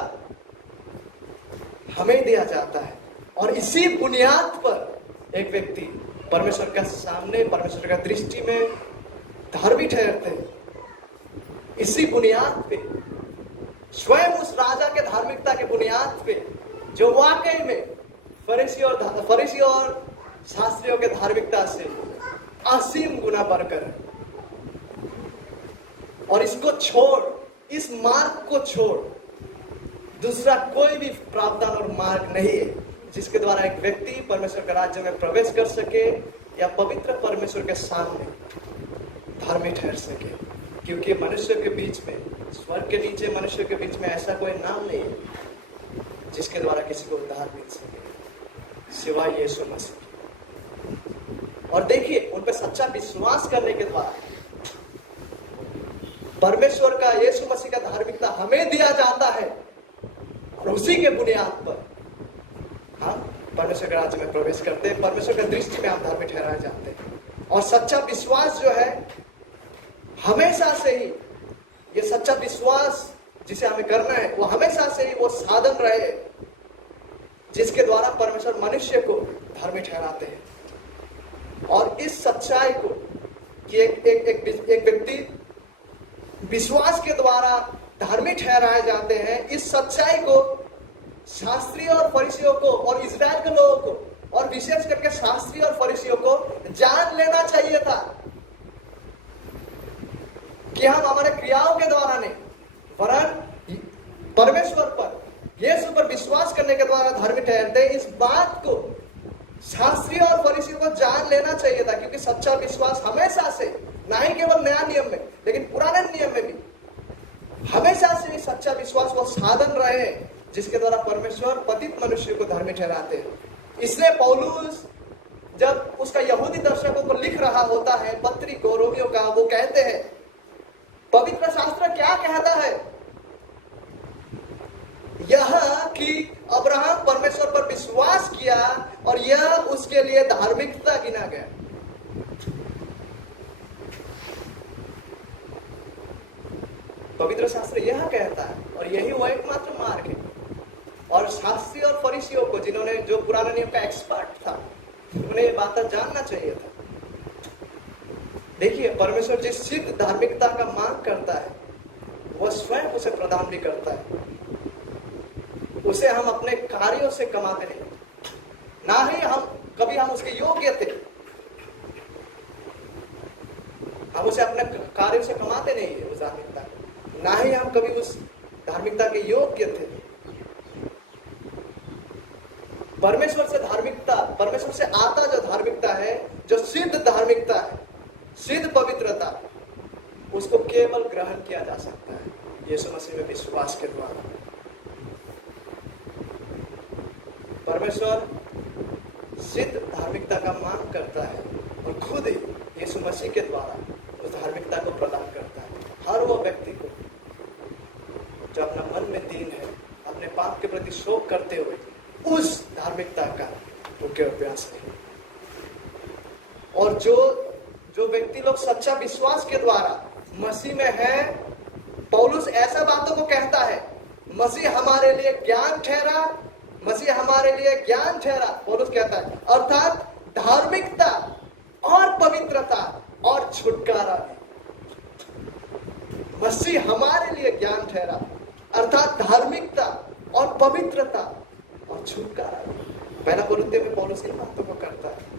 हमें दिया जाता है और इसी बुनियाद पर एक व्यक्ति परमेश्वर के सामने, परमेश्वर का दृष्टि में धर्मी ठहरते हैं। इसी बुनियाद पे, स्वयं उस राजा के धार्मिकता के बुनियाद पे, जो वाकई में फरीसी और शास्त्रियों के धार्मिकता से असीम गुना बढ़कर है। और इसको छोड़, इस मार्ग को छोड़ दूसरा कोई भी प्रावधान और मार्ग नहीं है जिसके द्वारा एक व्यक्ति परमेश्वर के राज्य में प्रवेश कर सके या पवित्र परमेश्वर के सामने धार्मिक ठहर सके। क्योंकि मनुष्य के बीच में, स्वर्ग के नीचे मनुष्य के बीच में ऐसा कोई नाम नहीं है जिसके द्वारा किसी को उद्धार मिल सके सिवाय यीशु मसीह। और देखिए, उन पर सच्चा विश्वास करने के द्वारा परमेश्वर का, यीशु मसीह का धार्मिकता हमें दिया जाता है और उसी के बुनियाद पर हम परमेश्वर के राज्य में प्रवेश करते हैं। परमेश्वर की दृष्टि में हम धार्मिक ठहराए जाते हैं। और सच्चा विश्वास जो है, हमेशा से ही ये सच्चा विश्वास जिसे हमें करना है, वो हमेशा से ही वो साधन रहे जिसके द्वारा परमेश्वर मनुष्य को धार्मिक ठहराते हैं। और इस सच्चाई को कि एक व्यक्ति विश्वास के द्वारा धार्मिक ठहराए जाते हैं, इस सच्चाई को शास्त्रियों और फरीसियों को और इजराइल के लोगों को, और विशेष करके शास्त्री और फरीसियों को जान लेना चाहिए था कि हम हमारे क्रियाओं के द्वारा नहीं, वरन परमेश्वर पर, यीशु पर विश्वास करने के द्वारा धार्मिक ठहरते हैं। इस बात को शास्त्री और फरीसियों को जान लेना चाहिए था, क्योंकि सच्चा विश्वास हमेशा से, ना ही केवल नया नियम में लेकिन पुराने नियम में भी हमेशा से सच्चा विश्वास वो साधन रहे हैं जिसके द्वारा परमेश्वर पतित मनुष्य को धार्मिक ठहराते हैं। इसलिए पौलुस जब उसका यहूदी दर्शकों को लिख रहा होता है पत्री को, रोमियो का, वो कहते हैं पवित्र शास्त्र क्या कहता है, यह कि अब्राहम परमेश्वर पर विश्वास किया और यह उसके लिए धार्मिकता गिना गया। पवित्र शास्त्र यह कहता है और यही वो एकमात्र मार्ग है। और शास्त्री और फरीसियों को, जिन्होंने, जो पुराने नियम का एक्सपर्ट था, उन्हें ये बात जानना चाहिए था। देखिए, परमेश्वर जिस सिद्ध धार्मिकता का मांग करता है वह स्वयं उसे प्रदान भी करता है। उसे हम अपने कार्यों से कमाते नहीं, ना ही कभी हम उसके योग्य थे। हम उसे अपने कार्यों से कमाते नहीं है उस धार्मिकता, ना ही हम कभी उस धार्मिकता के योग्य थे। परमेश्वर से धार्मिकता, परमेश्वर से आता जो धार्मिकता है, जो सिद्ध धार्मिकता है, सिद्ध पवित्रता, उसको केवल ग्रहण किया जा सकता है यीशु मसीह में विश्वास के द्वारा। परमेश्वर सिद्ध धार्मिकता का मांग करता है और खुद ही यीशु मसीह के द्वारा उस धार्मिकता को प्रदान करता है हर वो व्यक्ति को जो अपना मन में दीन है, अपने पाप के प्रति शोक करते हुए उस धार्मिकता का मुख्य अभ्यास करें। और जो व्यक्ति लोग सच्चा विश्वास के द्वारा मसीह में है, पौलुस ऐसा बातों को कहता है, मसीह हमारे लिए ज्ञान ठहरा, मसीह हमारे लिए ज्ञान ठहरा, पौलुस कहता है, अर्थात धार्मिकता और पवित्रता और छुटकारा। मसीह हमारे लिए ज्ञान ठहरा, अर्थात धार्मिकता और पवित्रता और छुटकारा। पहला कोरिन्थियों में पौलुस इन बातों को करता है।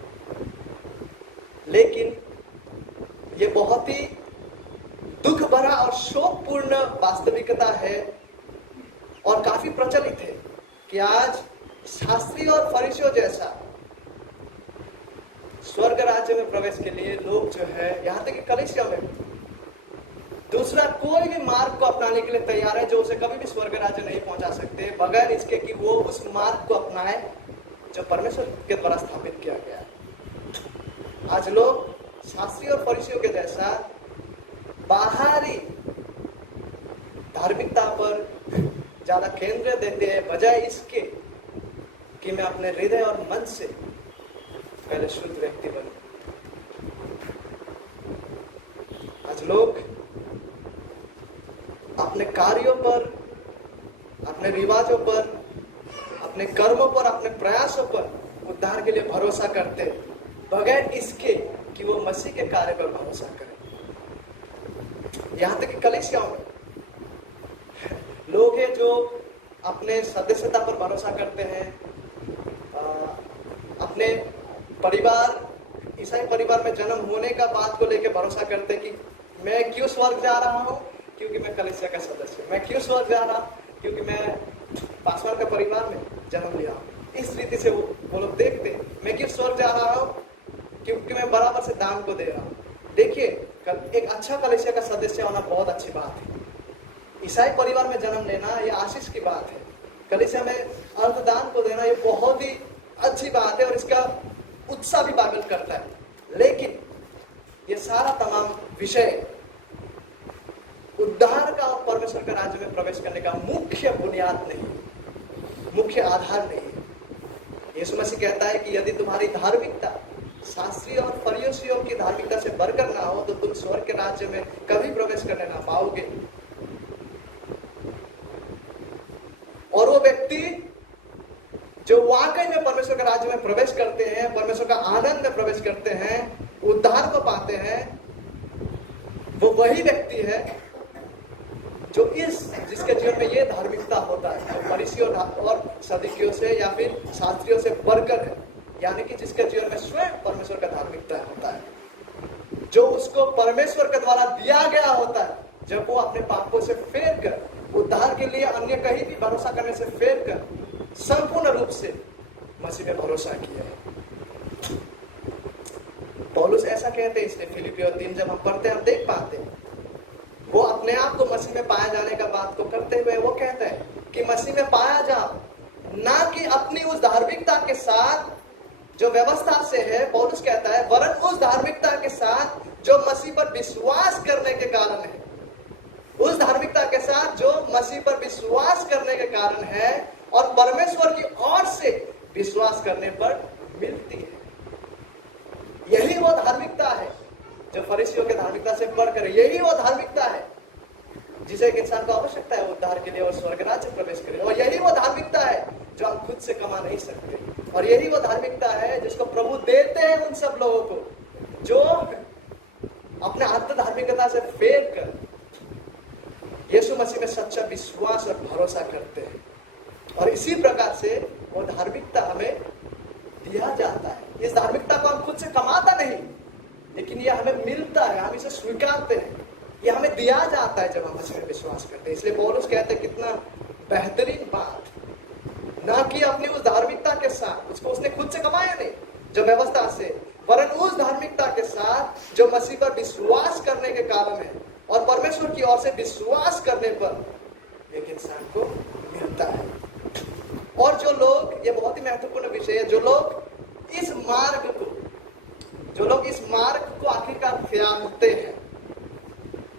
लेकिन ये बहुत ही दुख भरा और शोकपूर्ण वास्तविकता है और काफी प्रचलित है कि आज शास्त्री और फरीसियों जैसा स्वर्ग राज्य में प्रवेश के लिए लोग जो है, यहाँ तक कि कलीसिया में दूसरा कोई भी मार्ग को अपनाने के लिए तैयार है जो उसे कभी भी स्वर्ग राज्य नहीं पहुंचा सकते, बगैर इसके कि वो उस मार्ग को अपनाए जो परमेश्वर के द्वारा स्थापित किया गया है। आज लोग शास्त्री और फरीसियों के जैसा बाहरी धार्मिकता पर ज्यादा केंद्र देते हैं, बजाय इसके कि मैं अपने हृदय और मन से पहले शुद्ध व्यक्ति बनूं। आज लोग अपने कार्यों पर, अपने रिवाजों पर, अपने कर्मों पर, अपने प्रयासों पर उद्धार के लिए भरोसा करते, बगैर इसके कि वो मसीह के कार्य पर भरोसा करें। यहाँ तक कि कलीसियाओं में लोग हैं जो अपने सदस्यता पर भरोसा करते हैं, अपने परिवार, ईसाई परिवार में जन्म होने का बात को लेकर भरोसा करते हैं कि मैं क्यों स्वर्ग जा रहा हूँ, क्योंकि मैं कलीसिया का सदस्य हूँ। मैं क्यों स्वर्ग जा रहा हूँ, क्योंकि मैं पासवान का परिवार में जन्म लिया हूँ। इस रीति से वो लोग देखते हैं। मैं क्यों स्वर्ग जा रहा हूँ, क्योंकि मैं बराबर से दान को दे रहा हूँ। देखिए, एक अच्छा कलीसिया का सदस्य होना बहुत अच्छी बात है। ईसाई परिवार में जन्म लेना ये आशीष की बात है। कलीसिया में अर्धदान को देना ये बहुत ही अच्छी बात है और इसका उत्साह भी पागल करता है। लेकिन ये सारा तमाम विषय उद्धार का और परमेश्वर के राज्य में प्रवेश करने का मुख्य बुनियाद नहीं, मुख्य आधार नहीं है। यीशु मसीह कहता है कि यदि तुम्हारी धार्मिकता शास्त्रीय और फरीसियों की धार्मिकता से बढ़कर ना हो तो तुम स्वर्ग के राज्य में कभी प्रवेश करने ना पाओगे। और वो व्यक्ति जो वाकई में परमेश्वर के राज्य में प्रवेश करते हैं, परमेश्वर का आनंद में प्रवेश करते हैं, उद्धार को पाते हैं, वो वही व्यक्ति है जो जिसके जीवन में ये धार्मिकता होता है, जो फरीसियों और सदुकियों से या फिर शास्त्रियों से बढ़कर है, यानी कि जिसके जीवन में स्वयं परमेश्वर का धार्मिकता होता है, जो उसको परमेश्वर के द्वारा दिया गया होता है। जब वो अपने पापों से फेर कर उद्धार के लिए अन्य कहीं भी भरोसा करने से फेर कर संपूर्ण रूप से मसीह में भरोसा किया है। पौलुस ऐसा कहते हैं, इसलिए फिलिपियों 3 जब हम पढ़ते हैं हम देख पाते हैं, वो अपने आप को मसीह में पाया जाने का बात को करते हुए वो कहते हैं कि मसीह में पाया जाओ, ना कि अपनी उस धार्मिकता के साथ जो व्यवस्था से है। पौलुस कहता है वरन उस धार्मिकता के साथ जो मसीह पर विश्वास करने के कारण है, उस धार्मिकता के साथ जो मसीह पर विश्वास करने के कारण है और परमेश्वर की ओर से विश्वास करने पर मिलती है। यही वो धार्मिकता है जो फरीसियों के धार्मिकता से बढ़कर, यही वो धार्मिकता है जिसे एक इंसान को आवश्यकता है उद्धार के लिए और स्वर्ग राज्य प्रवेश करे। और यही वो धार्मिकता है जो हम खुद से कमा नहीं सकते, और यही वो धार्मिकता है जिसको प्रभु देते हैं उन सब लोगों को जो अपने आत्म धार्मिकता से फेर कर यीशु मसीह में सच्चा विश्वास और भरोसा करते हैं। और इसी प्रकार से वो धार्मिकता हमें दिया जाता है। इस धार्मिकता को हम खुद से कमाता नहीं, लेकिन ये हमें मिलता है, हम इसे स्वीकारते हैं, ये हमें दिया जाता है जब हम मसीह में विश्वास करते हैं। इसलिए पौलुस कहते हैं कितना बेहतरीन बात, ना कि अपनी उस धार्मिकता के साथ, उसको उसने खुद से कमाया नहीं जो व्यवस्था से, वरन उस धार्मिकता के साथ जो मसीह पर विश्वास करने के कारण है और परमेश्वर की ओर से विश्वास करने पर एक इंसान को मिलता है। और जो लोग, ये बहुत ही महत्वपूर्ण विषय है, जो लोग इस मार्ग को आखिरकार त्यागते हैं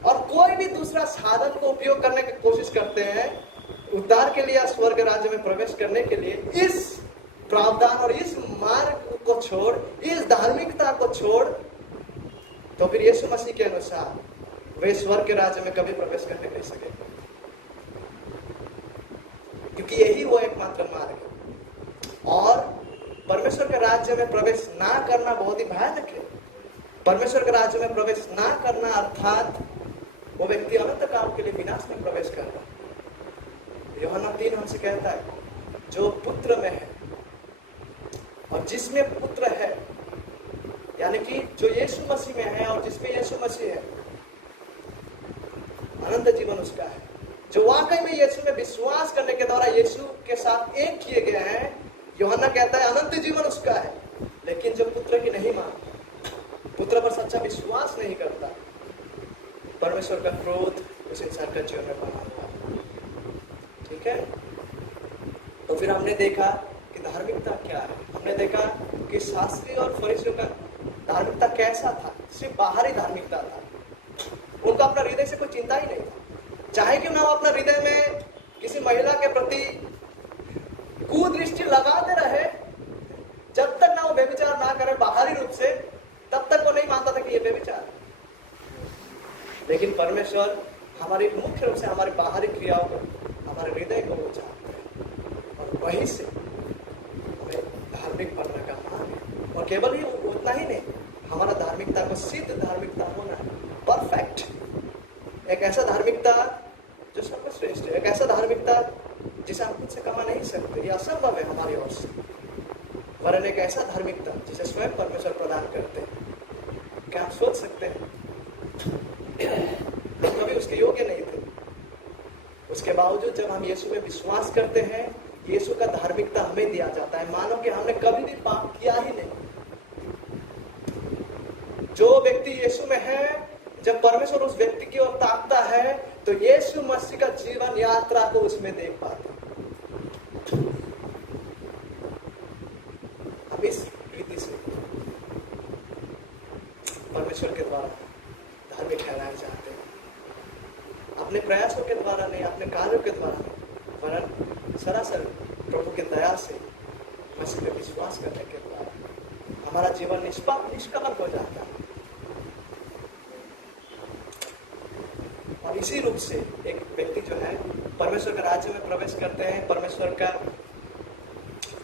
और कोई भी दूसरा साधन को उपयोग करने की कोशिश करते हैं उद्धार के लिए या स्वर्ग राज्य में प्रवेश करने के लिए, इस प्रावधान और इस मार्ग को छोड़, इस धार्मिकता को छोड़, तो फिर यीशु मसीह के अनुसार वे स्वर्ग के राज्य में कभी प्रवेश करने नहीं सकेंगे, क्योंकि यही वो एकमात्र मार्ग है। और परमेश्वर के राज्य में प्रवेश ना करना बहुत ही भयानक है। परमेश्वर के राज्य में प्रवेश ना करना अर्थात वो व्यक्ति अनंत काल के लिए विनाश में प्रवेश कर रहा है। यूहन्ना 3 हमसे कहता है जो पुत्र में है और जिसमें पुत्र है, यानी कि जो यीशु मसीह में है और जिसमें यीशु मसीह है, अनंत जीवन उसका है। जो वाकई में यीशु में विश्वास करने के द्वारा यीशु के साथ एक किए गए हैं, यूहन्ना कहता है अनंत जीवन उसका है। लेकिन जो पुत्र की नहीं मानता, पुत्र पर सच्चा विश्वास नहीं करता, परमेश्वर का क्रोध उस इंसान का जीवन में बना हुआ है। ठीक है, तो फिर हमने देखा कि धार्मिकता क्या है। हमने देखा कि शास्त्री और फरीसियों का धार्मिकता कैसा था, सिर्फ बाहरी धार्मिकता था। उनको अपना हृदय से कोई चिंता ही नहीं था, चाहे क्यों ना वो अपना हृदय में किसी महिला के प्रति कुदृष्टि लगाते रहे, जब तक ना वो व्यभिचार ना करे बाहरी रूप से, तब तक वो नहीं मानता था कि ये व्यभिचार। लेकिन परमेश्वर हमारी मुख्य रूप से हमारी बाहरी क्रियाओं को, हमारे हृदय को वो जानते हैं और वहीं से हमें धार्मिक बनने का मार्ग है। और केवल ही उतना ही नहीं, हमारा धार्मिकता को सिद्ध धार्मिकता होना है, परफेक्ट, एक ऐसा धार्मिकता जो सर्वश्रेष्ठ है, एक ऐसा धार्मिकता जिसे हम खुद से कमा नहीं सकते, यह असंभव है हमारी ओर से, वरन एक ऐसा धार्मिकता जिसे स्वयं परमेश्वर प्रदान करते हैं। क्या आप सोच सकते हैं, हम कभी उसके योग्य नहीं थे, उसके बावजूद जब हम यीशु में विश्वास करते हैं, यीशु का धार्मिकता हमें दिया जाता है, मानो कि हमने कभी भी पाप किया ही नहीं। जो व्यक्ति यीशु में है, जब परमेश्वर उस व्यक्ति की ओर ताकता है तो यीशु मसीह का जीवन यात्रा को उसमें देख पाता। अब इस रीति से परमेश्वर के द्वारा धार्मिक ठहराए जाते हैं, अपने प्रयासों के द्वारा नहीं, अपने कार्यों के द्वारा नहीं, वरन सरासर प्रभु की दया से मसीह में विश्वास करने के द्वारा हमारा जीवन निष्पाप निष्कलंक हो जाता है। और इसी रूप से एक व्यक्ति जो है परमेश्वर के राज्य में प्रवेश करते हैं, परमेश्वर का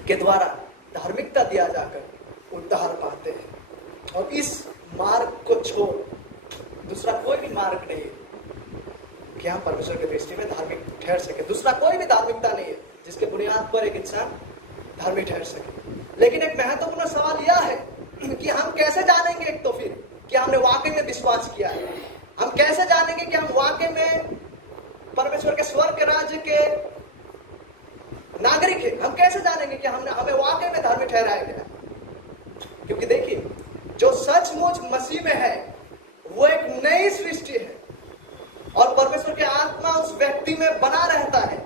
के द्वारा धार्मिकता दिया जाकर उद्धार पाते हैं। और इस मार्ग को छोड़ दूसरा कोई भी मार्ग नहीं है कि हम परमेश्वर की दृष्टि में धार्मिक ठहर सके। दूसरा कोई भी धार्मिकता नहीं है जिसके बुनियाद पर एक इंसान धार्मिक ठहर सके। लेकिन एक महत्वपूर्ण सवाल यह है कि हम कैसे जानेंगे एक तो फिर कि हमने वाकई में विश्वास किया है, हम कैसे जानेंगे कि हम वाकई में परमेश्वर के स्वर्ग के राज्य के नागरिक हैं, हम कैसे जानेंगे कि हमें वाकई में धार्मिक ठहराया गया। क्योंकि देखिए, जो सचमुच मसीह में है वो एक नई सृष्टि है और परमेश्वर की आत्मा उस व्यक्ति में बना रहता है,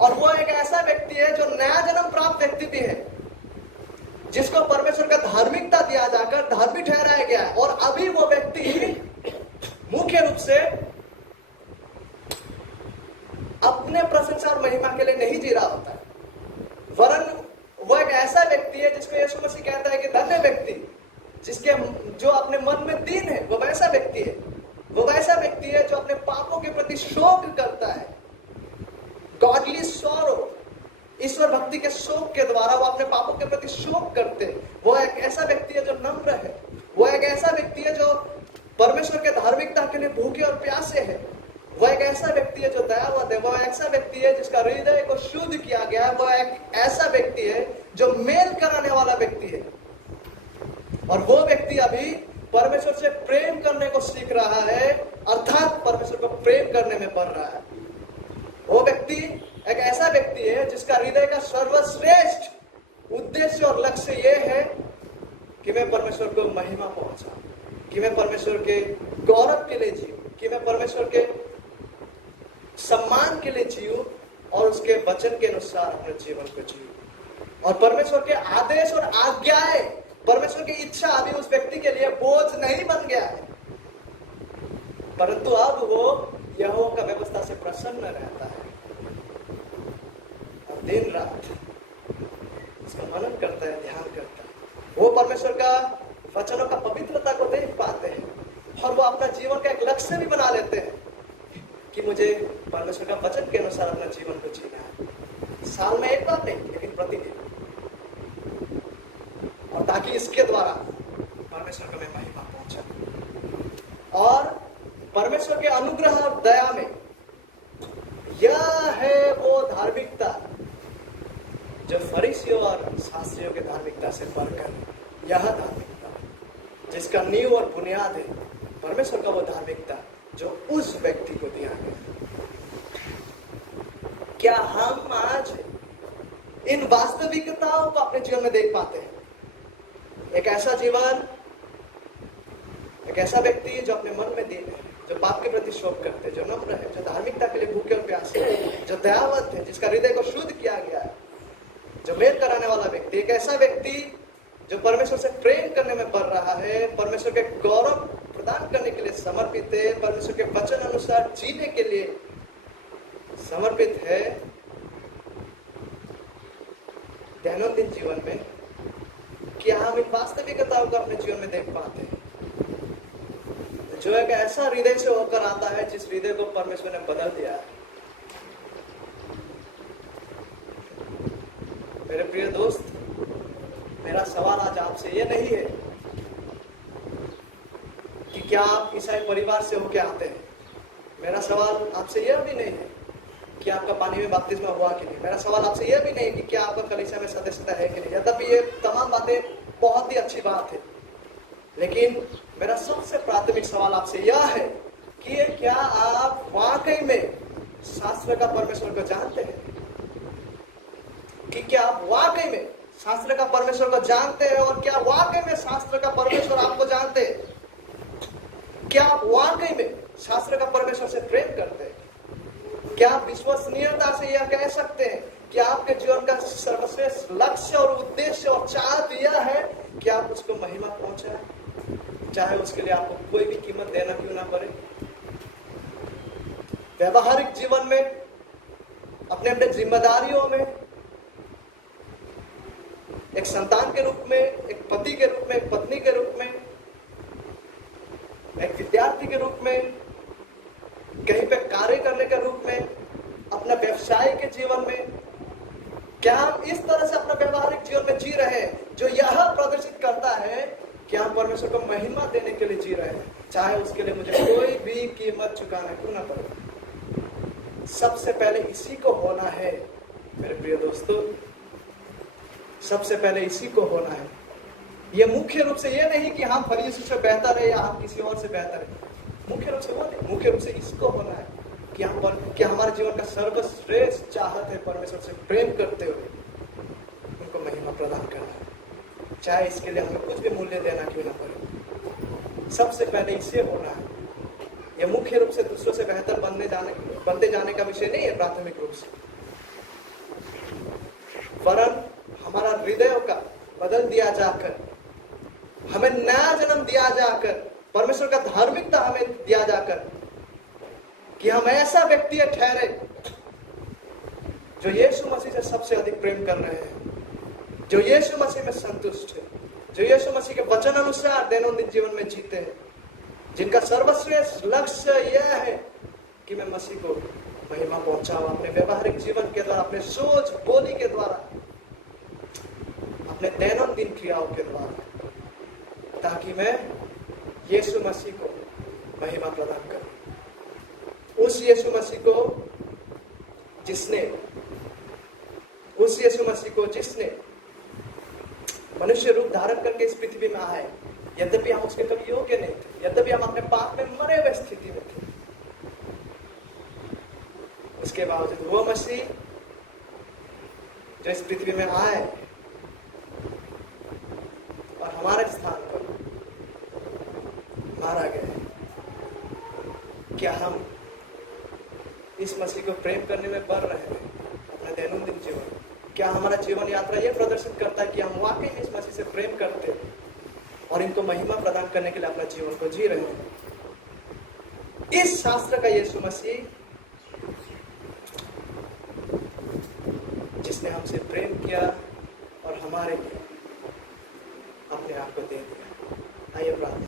और वो एक ऐसा व्यक्ति है जो नया जन्म प्राप्त व्यक्ति भी है, जिसको परमेश्वर का धार्मिकता दिया जाकर धार्मिक ठहराया गया है। और अभी वो व्यक्ति मुख्य रूप से अपने प्रशंसा और महिमा के लिए नहीं जी रहा होता है, वरन वो एक ऐसा व्यक्ति है जिसको यीशु मसीह कहता है कि धन्य व्यक्ति, जिसके जो अपने मन में दीन है, वो वैसा व्यक्ति है। वो वैसा व्यक्ति है जो अपने पापों के प्रति शोक करता है, गॉडली सॉरो, ईश्वर भक्ति के शोक के द्वारा वो अपने पापों के प्रति शोक करते हैं। वो एक ऐसा व्यक्ति है जो नम्र है, वो एक ऐसा व्यक्ति है जो परमेश्वर के धार्मिकता के लिए भूखे और प्यासे है, वो एक ऐसा व्यक्ति है जो दयावत है, वो ऐसा व्यक्ति है जिसका हृदय को शुद्ध किया गया है, वो एक ऐसा व्यक्ति है जो मेल कराने वाला व्यक्ति है। और वो व्यक्ति अभी परमेश्वर से प्रेम करने को सीख रहा है, अर्थात परमेश्वर को प्रेम करने में बढ़ रहा है। वो व्यक्ति एक ऐसा व्यक्ति है जिसका हृदय का सर्वश्रेष्ठ उद्देश्य और लक्ष्य ये है कि मैं परमेश्वर को महिमा पहुंचाऊं, कि मैं परमेश्वर के गौरव के लिए जीऊं, कि मैं परमेश्वर के सम्मान के लिए जीऊं और उसके वचन के अनुसार अपने जीवन को जीऊं। और परमेश्वर के आदेश और आज्ञाएं, परमेश्वर की इच्छा अभी उस व्यक्ति के लिए बोझ नहीं बन गया है, परंतु अब वो यहोवा का व्यवस्था से प्रसन्न रहता है और दिन रात उसका मनन करता है, ध्यान करता है। वो परमेश्वर का वचनों का पवित्रता को देख पाते हैं और वो अपना जीवन का एक लक्ष्य भी बना लेते हैं कि मुझे परमेश्वर का वचन के अनुसार अपना जीवन को जीना है, साल में एक बार नहीं लेकिन प्रतिदिन, और ताकि इसके द्वारा परमेश्वर को मैं महिमा पहुंचा। और परमेश्वर के अनुग्रह और दया में यह है वो धार्मिकता जो फरीसियों और शास्त्रियों के धार्मिकता से बढ़कर, यह धार्मिकता जिसका नींव और बुनियाद है परमेश्वर का वो धार्मिकता जो उस व्यक्ति को दिया गया। क्या हम आज इन वास्तविकताओं को अपने जीवन में देख पाते हैं? एक ऐसा जीवन, एक ऐसा व्यक्ति जो अपने मन में दीन है, जो पाप के प्रति शोक करते, जो नम्र है, जो धार्मिकता के लिए भूखे और प्यासे है, जो दयावत है, जिसका हृदय को शुद्ध किया गया है, जो मेल कराने वाला व्यक्ति, एक ऐसा व्यक्ति जो परमेश्वर से प्रेम करने में बढ़ रहा है, परमेश्वर के गौरव प्रदान करने के लिए समर्पित है, परमेश्वर के वचन अनुसार जीने के लिए समर्पित है। दैनंदिन जीवन में क्या हम इन वास्तविकताओं को अपने जीवन में देख पाते हैं? जो एक ऐसा हृदय से होकर आता है जिस हृदय को परमेश्वर ने बदल दिया है। मेरे प्रिय दोस्त, मेरा सवाल आज आपसे ये नहीं है कि क्या आप ईसाई परिवार से होके आते हैं, मेरा सवाल आपसे यह भी नहीं है कि आपका पानी में बपतिस्मा हुआ कि नहीं। मेरा सवाल आपसे यह भी नहीं कि क्या आपका कलीसिया में सदस्यता है कि नहीं। यद्यपि ये तमाम बातें बहुत ही अच्छी बात है, लेकिन मेरा सबसे प्राथमिक सवाल आपसे यह है कि क्या आप वाकई में शास्त्र का परमेश्वर को जानते हैं? कि क्या आप वाकई में शास्त्र का परमेश्वर को जानते हैं? और क्या वाकई में शास्त्र का परमेश्वर आपको जानते हैं? क्या आप वाकई में शास्त्र का परमेश्वर से प्रेम करते हैं? क्या आप विश्वसनीयता से यह कह सकते हैं कि आपके जीवन का सर्वश्रेष्ठ लक्ष्य और उद्देश्य और चाहत यह है कि आप उसको महिमा पहुंचाएं, चाहे उसके लिए आपको कोई भी कीमत देना क्यों ना पड़े? व्यवहारिक जीवन में, अपने अपने जिम्मेदारियों में, एक संतान के रूप में, एक पति के रूप में, एक पत्नी के रूप में, एक विद्यार्थी के रूप में, कहीं पे कार्य करने के रूप में, अपना व्यवसाय के जीवन में, क्या हम इस तरह से अपना व्यवहारिक जीवन में जी रहे हैं जो यह प्रदर्शित करता है कि हम परमेश्वर को महिमा देने के लिए जी रहे हैं, चाहे उसके लिए मुझे कोई भी कीमत चुकाना क्यों ना पड़े? सबसे पहले इसी को होना है मेरे प्रिय दोस्तों, सबसे पहले इसी को होना है। यह मुख्य रूप से यह नहीं कि हम फरीसी से बेहतर है या हम किसी और से बेहतर है, मुख्य रूप से वो नहीं, मुख्य रूप से इसको होना है कि हमारे जीवन का सर्वश्रेष्ठ चाहत है परमेश्वर से प्रेम करते हुए उनको महिमा प्रदान करना है, चाहे इसके लिए हमें कुछ भी मूल्य देना क्यों ना पड़े। सबसे पहले इसे होना है। यह मुख्य रूप से दूसरों से बेहतर बनते जाने का विषय नहीं है प्राथमिक रूप से, वरन हमारा हृदय का बदल दिया जाकर, हमें नया जन्म दिया जाकर, परमेश्वर का धार्मिकता हमें दिया जाकर कि हम ऐसा व्यक्ति ठहरे जो यीशु मसीह से सबसे अधिक प्रेम कर रहे हैं, जो यीशु मसीह में संतुष्ट है, जो यीशु मसीह के वचन अनुसार दैनंदिन जीवन में जीते हैं, जिनका सर्वश्रेष्ठ लक्ष्य यह है कि मैं मसीह को महिमा पहुंचाऊं अपने व्यवहारिक जीवन के द्वारा, अपने सोच बोली के द्वारा, अपने दैनंदिन क्रियाओं के द्वारा, ताकि मैं यीशु मसीह को महिमा प्रदान करूं। उस यीशु मसीह को जिसने मनुष्य रूप धारण करके इस पृथ्वी में आए, यद्यपि हम उसके कभी योग्य नहीं थे, यद्यपि हम अपने पाप में मरे हुए स्थिति में थे, उसके बावजूद वो मसीह जो इस पृथ्वी में आए और हमारे स्थान पर मारा गया, क्या हम इस मसीह को प्रेम करने में बढ़ रहे हैं अपने दैनंदिन जीवन? क्या हमारा जीवन यात्रा यह प्रदर्शित करता है कि हम वाकई में इस मसीह से प्रेम करते हैं और इनको महिमा प्रदान करने के लिए अपना जीवन को जी रहे हैं? इस शास्त्र का यीशु मसीह जिसने हमसे प्रेम किया और हमारे लिए अपने आप को दे दिया। आइए प्रार्थना